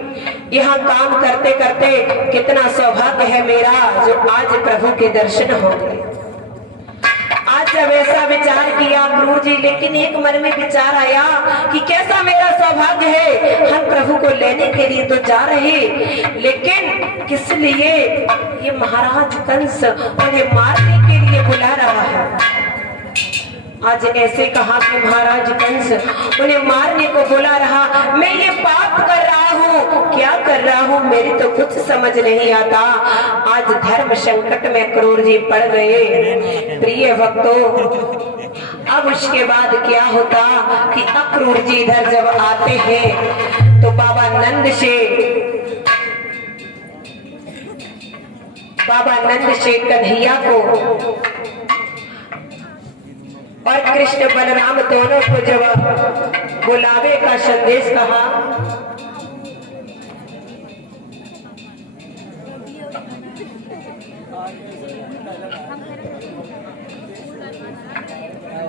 यहाँ काम करते करते, कितना सौभाग्य है मेरा जो आज प्रभु के दर्शन हो गए। आज जब ऐसा विचार किया अक्रूर जी, लेकिन एक मन में विचार आया कि कैसा मेरा सौभाग्य है, हम प्रभु को लेने के लिए तो जा रहे, लेकिन किस लिए? ये महाराज कंस उन्हें मारने के लिए बुला रहा है। आज ऐसे कहा कि महाराज कंस उन्हें मारने को बुला रहा, मैं ये पाप कर रहा हूँ, क्या कर रहा हूँ मेरी तो कुछ समझ नहीं आता। आज धर्म संकट में अक्रूर जी पड़ गए। प्रिय भक्तों अब उसके बाद क्या होता कि अक्रूर जी इधर जब आते हैं तो बाबा नंद से कन्हैया को और कृष्ण बलराम दोनों को जब बुलावे का संदेश कहा,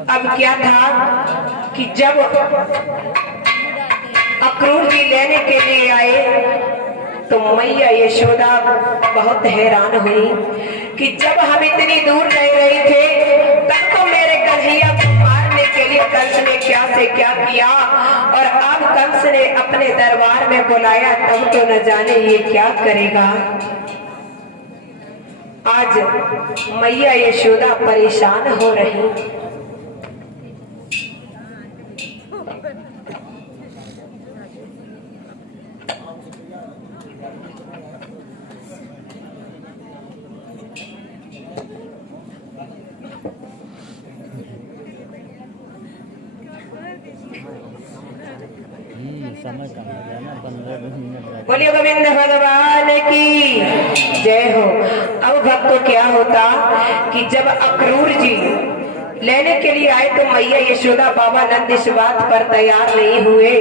अब क्या था कि जब अक्रूर जी लेने के लिए आए तो मैया यशोदा बहुत हैरान हुई कि जब हम इतनी दूर रह रहे थे तब तो मेरे कन्हैया को मारने के लिए कंस ने क्या से क्या किया, और अब कंस ने अपने दरबार में बुलाया तब तो न जाने ये क्या करेगा। आज मैया यशोदा परेशान हो रही। बोलिए गोविंद भगवान की जय हो। अब भक्तों क्या होता कि जब अक्रूर जी लेने के लिए आए तो मैया यशोदा बाबा नंद इस बात पर तैयार नहीं हुए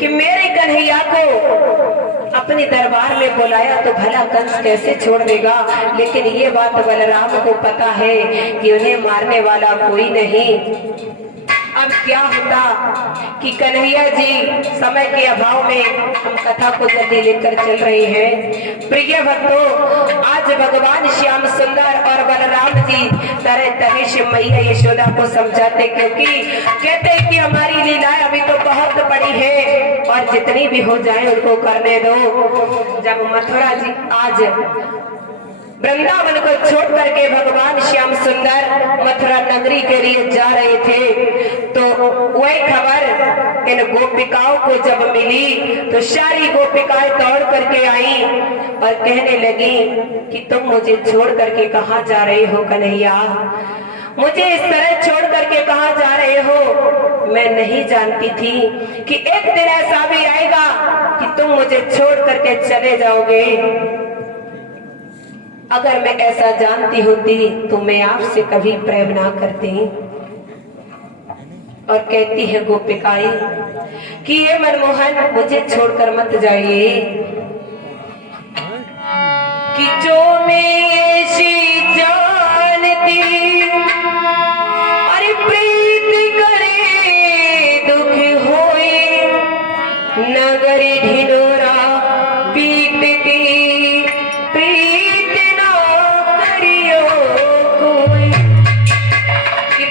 कि मेरे कन्हैया को अपने दरबार में बुलाया तो भला कंस कैसे छोड़ देगा। लेकिन ये बात बलराम को पता है कि उन्हें मारने वाला कोई नहीं। अब क्या होता कि कन्हैया जी समय के अभाव में हम कथा को जल्दी लेकर चल रहे हैं। प्रिय भक्तों आज भगवान श्याम सुंदर और बलराम जी तरह तरह से मैया यशोदा को समझाते, क्योंकि कहते हैं कि हमारी लीलाएं अभी तो बहुत बड़ी है और जितनी भी हो जाए उनको करने दो। जब मथुरा जी आज वृंदावन को छोड़ करके भगवान श्याम सुंदर मथुरा नगरी के लिए जा रहे थे तो वही खबर इन गोपिकाओं को जब मिली तो सारी गोपिकाएं दौड़ करके आई और कहने लगी कि तुम मुझे छोड़ करके कहाँ जा रहे हो कन्हैया, मुझे इस तरह छोड़ करके कहाँ जा रहे हो। मैं नहीं जानती थी कि एक दिन ऐसा भी आएगा कि तुम मुझे छोड़ करके चले जाओगे। अगर मैं ऐसा जानती होती तो मैं आपसे कभी प्रेम ना करती। और कहती है गोपिकाएं कि ये मनमोहन मुझे छोड़कर मत जाइए, कि जो मैं ऐसी जानती अरे प्रीत करे दुख होए, नगरी ढिंडोरा बीतती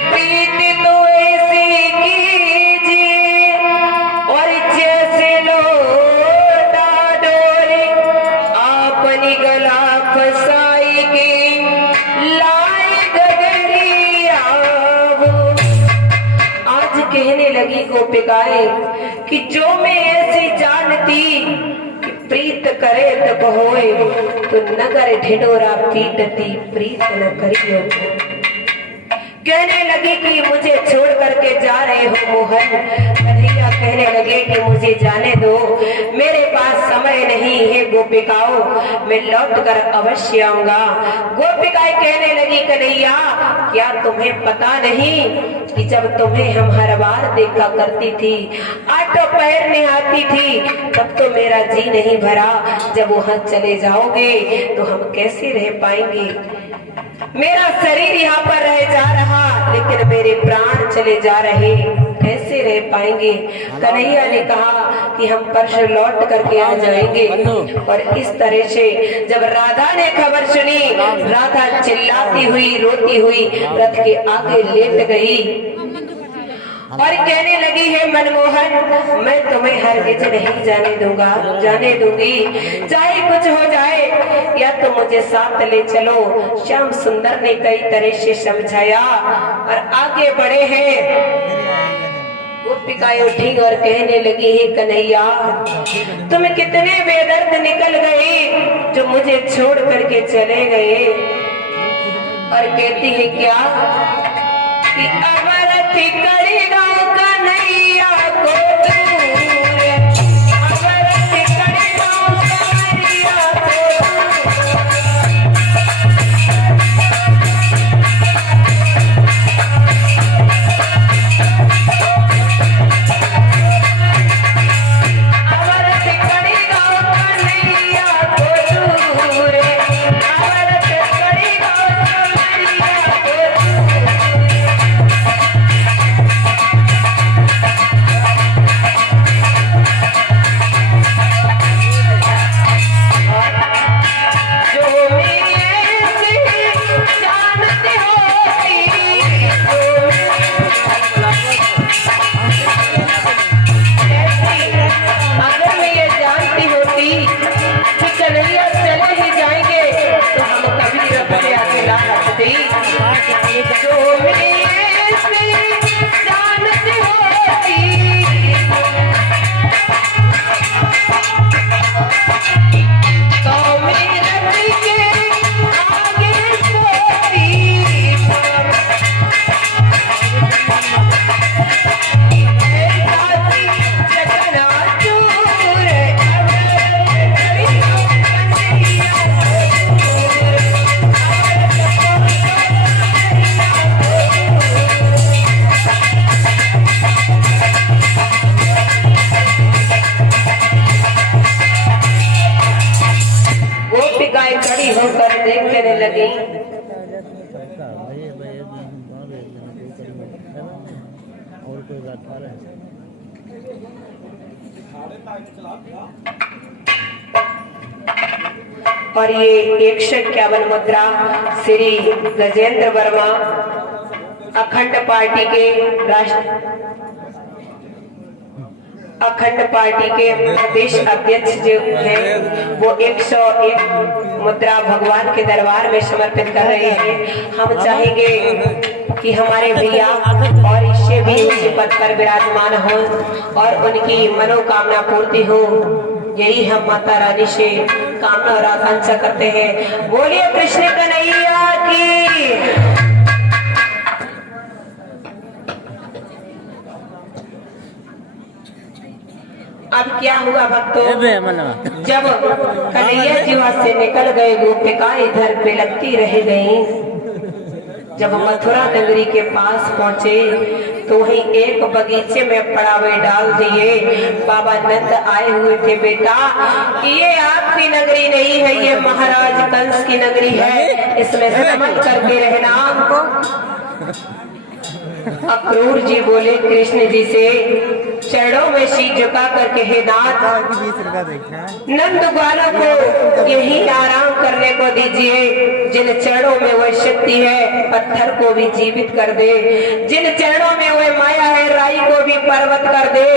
प्रीत तो ऐसी कीजिए गोपिकाएं कि जो मैं ऐसी जानती कि प्रीत करे तब होए तो नगर ढिढोरा पीटती प्रीत न करियो। कहने लगी कि मुझे छोड़ करके जा रहे हो मोहन। कन्हैया कहने लगे कि मुझे जाने दो, मेरे पास समय नहीं है गोपिकाओं, मैं लौट कर अवश्य आऊंगा। गोपिकाएं कहने लगी कन्हैया क्या तुम्हें पता नहीं कि जब तुम्हें हम हर बार देखा करती थी, आटो पैर नहाती थी, तब तो मेरा जी नहीं भरा। जब वहां चले जाओगे तो हम कैसे रह पाएंगे। मेरा शरीर यहाँ पर रह जा रहा लेकिन मेरे प्राण चले जा रहे, कैसे रह पाएंगे। कन्हैया ने कहा कि हम परसों लौट करके आ जाएंगे। और इस तरह से जब राधा ने खबर सुनी, राधा चिल्लाती हुई रोती हुई रथ के आगे लेट गई और कहने लगी है मनमोहन मैं तुम्हें हरगिज नहीं जाने दूंगी, चाहे कुछ हो जाए या तो मुझे साथ ले चलो। श्याम सुंदर ने कई तरह से समझाया और आगे बढ़े हैं। गोपिकाएं उठी और कहने लगी है कन्हैया तुम कितने बेदर्द निकल गए जो मुझे छोड़ करके चले गए। और कहती है क्या कि अमरत कड़ी गाँव कन्हैया को दूर, अमरत कड़ी गाँव कन्हैया को अमरत कड़ी गाँव कन्हैया को दूर, अमरत कड़ी गाँव कन्हैया को होकर देखने लगी। और ये 151 मुद्रा श्री गजेंद्र वर्मा अखंड पार्टी के प्रदेश अध्यक्ष जो हैं वो 101 मुद्रा भगवान के दरबार में समर्पित कर रहे हैं। हम चाहेंगे कि हमारे भैया और इससे भी उसी पद पर विराजमान हो और उनकी मनोकामना पूर्ति हो, यही हम माता रानी से कामना और आकांक्षा करते हैं। बोलिए कृष्ण कन्हैया की। अब क्या हुआ भक्तों, जब कन्हैया जी वहां से निकल गए, गोपिकाएं इधर बिलखती रह गईं। जब मथुरा नगरी के पास पहुंचे तो वहीं एक बगीचे में पड़ावे डाल दिए। बाबा नंद आए हुए थे, बेटा ये आपकी नगरी नहीं है, ये महाराज कंस की नगरी है, इसमें समझ करके रहना। अक्रूर जी बोले कृष्ण जी से, चरणों में शीश झुका करके हे नाथ, नंद ग्वालों को यही आराम करने को दीजिए। जिन चरणों में वह शक्ति है पत्थर को भी जीवित कर दे, जिन चरणों में वह माया है राई को भी पर्वत कर दे,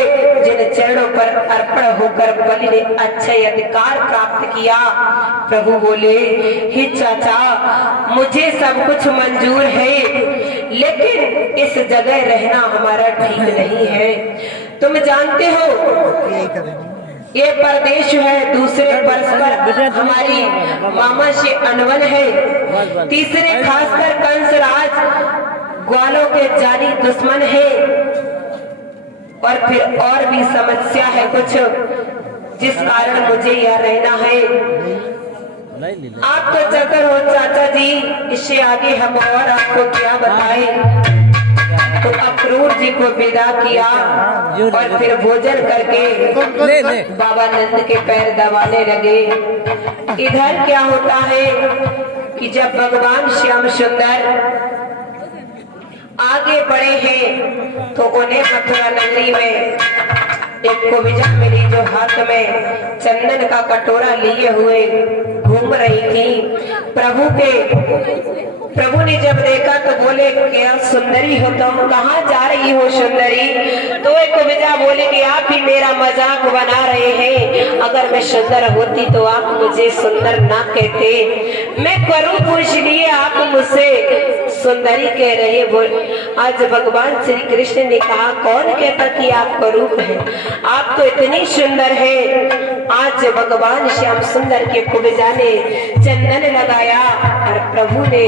जिन चरणों पर अर्पण होकर बलि ने अक्षय अधिकार प्राप्त किया। प्रभु बोले, हे चाचा, मुझे सब कुछ मंजूर है, लेकिन इस जगह रहना हमारा ठीक नहीं है। तुम जानते हो ये प्रदेश है, दूसरे परस्पर हमारी मामा से अनवन है, तीसरे खासकर कंसराज ग्वालों के जानी दुश्मन है, और फिर और भी समस्या है कुछ जिस कारण मुझे यह रहना है। आप तो चतर हो चाचा जी, इससे आगे हम और आपको क्या बताएं। तो अक्रूर जी को विदा किया और फिर भोजन करके बाबा नंद के पैर दबाने लगे। इधर क्या होता है कि जब भगवान श्याम सुंदर आगे बढ़े हैं तो उन्हें मथुरा नगरी में एक कोविजा मिली जो हाथ में चंदन का कटोरा लिए हुए घूम रही थी। प्रभु ने जब देखा तो बोले क्या सुंदरी हो तुम, कहाँ जा रही हो सुंदरी। तो एक कोविजा बोले कि आप ही मेरा मजाक बना रहे हैं, अगर मैं सुंदर होती तो आप मुझे सुंदर ना कहते, मैं करूँ पूछ लिए आप मुझसे सुंदरी कह रहे। बोल आज भगवान श्री कृष्ण ने कहा कौन कहता कि आप करूप है, आप तो इतनी सुंदर है। आज भगवान श्याम सुंदर के कुबजा ने चंदन लगाया और प्रभु ने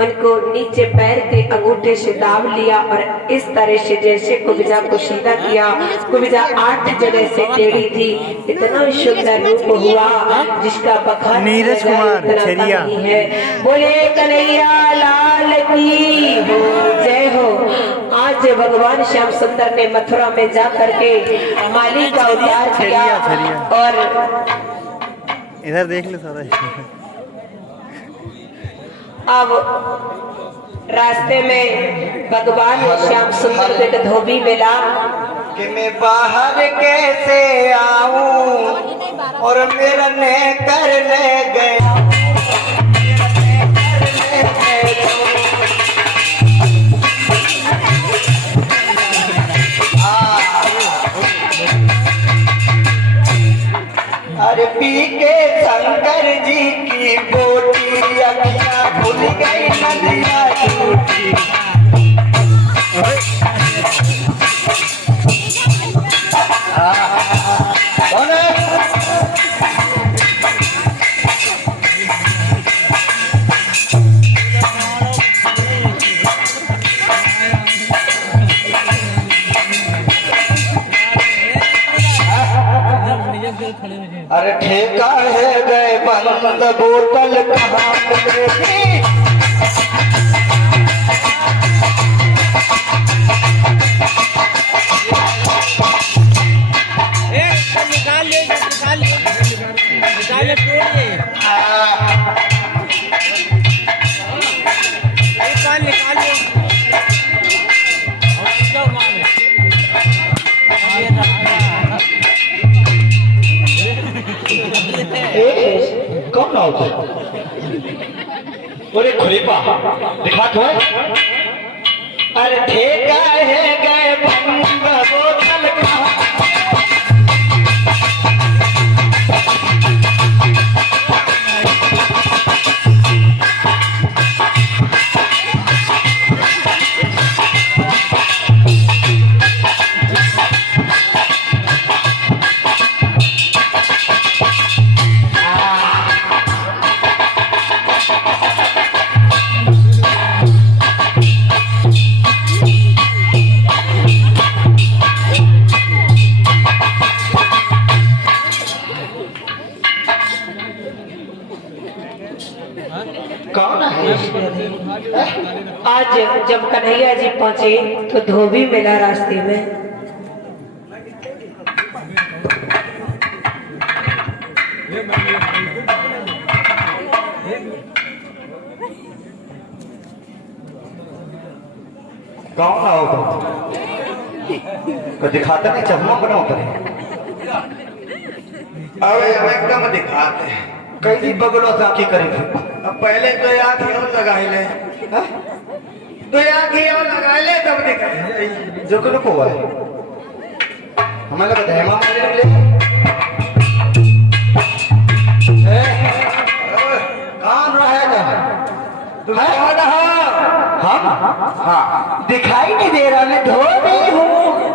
उनको नीचे पैर के अंगूठे से दाब लिया और इस तरह से जैसे कुबजा को सीधा किया। कुबजा 8 जगह से टेढ़ी थी, इतना सुंदर रूप हुआ जिसका बखान नीरज कुमार छरिया है। बोले कन्हैया लाल की हो जय हो। आज भगवान श्याम सुंदर ने मथुरा में जा करके माली का उद्धार किया और इधर देख लो सारा। अब रास्ते में भगवान श्याम सुंदर के धोबी मिला कि मैं बाहर कैसे आऊं और मेरा ने करने गया। अरे पी के शंकर जी की बोटी अखियां भूल गई नदिया टूटी। अरे ठेका है गए बंद बोतल कहाँ मिलेगी। निकाल ले कौन होता बोले खुलीपा दिखा तो। अरे ठेका है गए बंद बोतल कहाँ। कौन है? आज जब कन्हैया जी पहुंचे तो धोबी मिला रास्ते में। कौन आओ तो दिखाता नहीं चश्मा बनाओ तो अबे एकदम दिखाते हैं कई बगलो से आखी करेगी। अब पहले तो आँख और लगाए ले, तो आँख और लगाए ले तब दिखाए जो कि को है हमारे लगा है मामा ले कौन रहेगा तुम कौन हो? हम हाँ दिखाई नहीं दे रहा, मैं धोबी हूँ।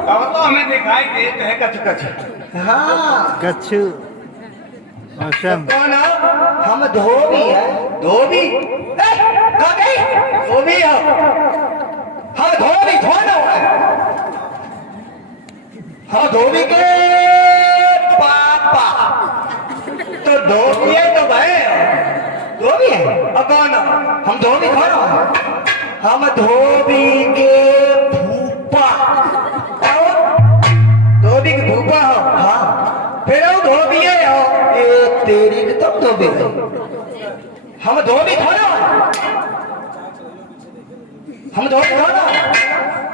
अब हमें दिखाई देते हैं कच कच। हाँ कच्छु मौसम कौन हो? हम धोबी है। धोबी? कहाँ गई? धोबी हो? हम धोबी थोड़ा है। हम धोबी के पापा। तो धोबी है तो भाई धोबी है। अब कौन हो? हम धोबी थोड़ा है। हम धोबी के फूफा। धोबी की भूपा हो? हाँ फिर वो धोबी है हो? ये तेरी के तुम धोबी हो। हम धोबी थोड़ा है। हम धोबी थोड़ा है।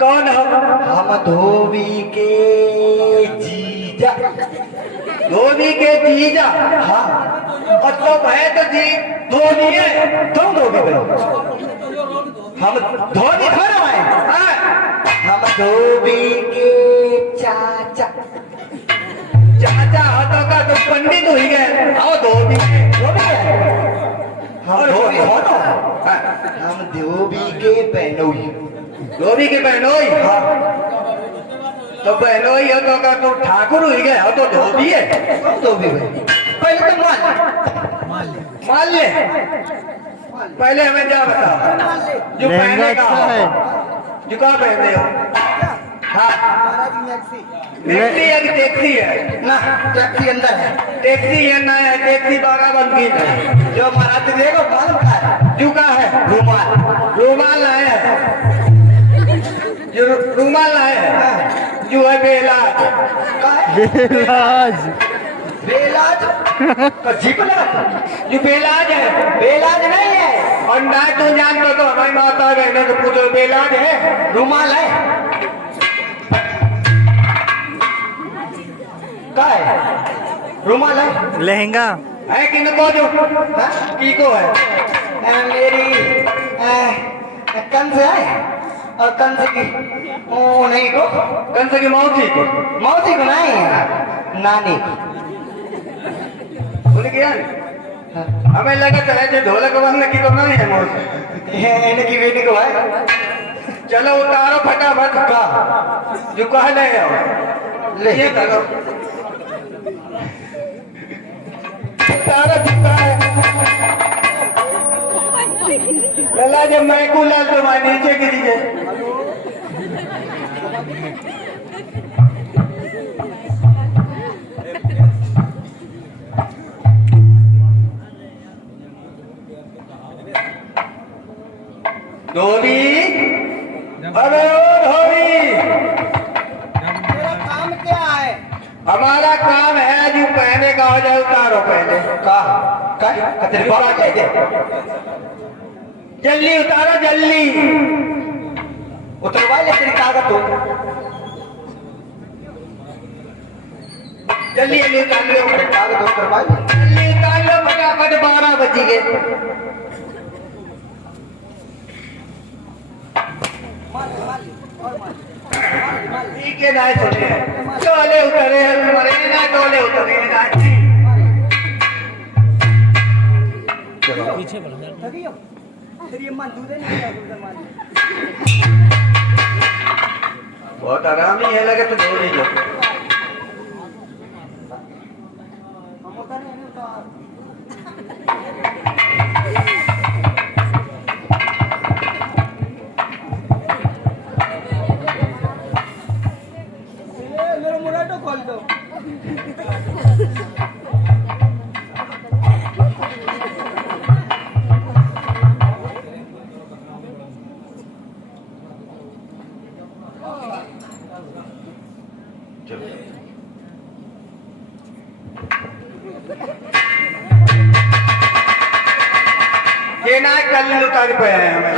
कौन हो? हम धोबी के जीजा। धोबी के जीजा? हाँ और तो भाई तो जी धोबी है। तुम धोबी हो। हम धोबी थोड़ा है। हाँ? हम धोबी के चाचा। चाचा हाथों का तो पंडित हुई गए। आओ धोबी धोबी है। हम धोबी हो ना। हाँ, हम धोबी के बहनोई। धोबी के बहनोई? हाँ तो बहनोई हो तो का तो ठाकुर हुई गए हो तो धोबी है। तुम धोबी हो। पहले तो मान मान ले। पहले हमें क्या बताओ जो लहंगा पहने का अच्छा है। हो, जो कहाँ पहने हो? हाँ टैक्सी है कि टैक्सी है? ना टैक्सी अंदर है। टैक्सी है ना है? टैक्सी बाराबंकी है। जो महाराज देखो मालूम का है। जो का है? रुमाल। रूमाल लाए हैं। जो रूमाल लाए हैं जो है बेलाज। का है? बेलाज बेलाज का जीप लगा। जो बेलाज है। बेलाज नहीं है। और ना तू जानते तो हमारी माता बहनों को पूछो बेलाज है? रुमाल है। का है? रुमाल है। लहंगा है कि नको जो हाँ? की को है? मेरी कंस है और कंस की ओ नहीं को कंस की मौसी को? मौसी को नहीं नानी को। भूल गया? हाँ। हमें लगा चले जो ढोलक बंद की तो नहीं है मौसी। इनकी बेटी को है। चलो उतारो फटाफट का जो कह ले आओ। ले ये करो उतारो चुका है। लला जब मैं को लाल तो मैं नीचे गिरी गए। धोबी अबे ओ धोबी मेरा काम क्या है? हमारा काम है जो पहने का हो जाए उतारो पहले। का तेरे बाप ले दे। जल्दी उतारो जल्दी। उतरवा ले तेरी कागज तो। जल्दी जल्दी उतार लो। कागज उतरवा ले। जल्दी उतार लो फटाफट 12 बज गए। ठीक है ना सुने टोले उतरे मरे ना टोले उतरे ना। पीछे बढ़ बहुत आरामी है लगे तो धोनी जो मेरा मुरादो खोल दो। ये ना कल उतार पे है हमें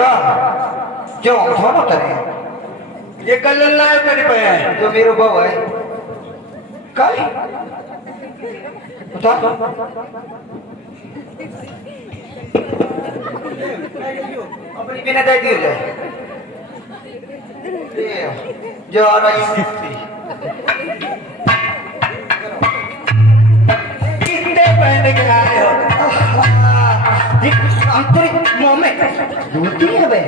क्यों थोड़ा उतरे? ये कल ना उतार पे है जो मेरे बहू है कल उतार। अपनी बिना दे दियो जाए। जो आ रही कितने पहने के आए हो? आंतरिक मुंह में दूती है बे।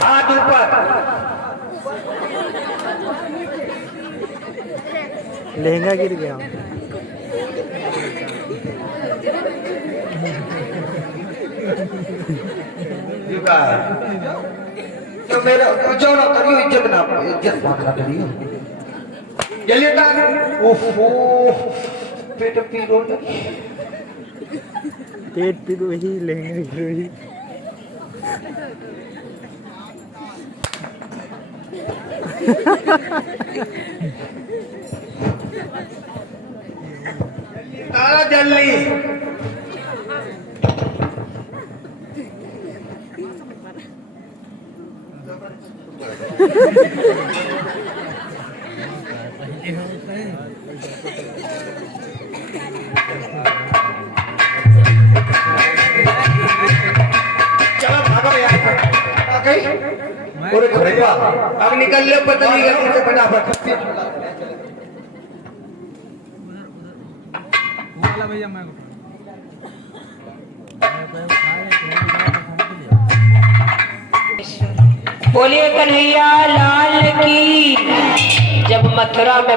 हाथ ऊपर। लहंगा गिर गया। झुका है। तो मेरा जो ना करियो इज्जत बात ना करियो। जल्दी उतार। ओफो पेट पीरो पेट पीरो ही लहंगा गिरो ही। तारा जल्दी। चलो भागो यार। आ गई और घरे पा अब निकल लो पतली गली से फटाफट। भैया मैं बोलिए कन्हैया लाल की। जब मथुरा में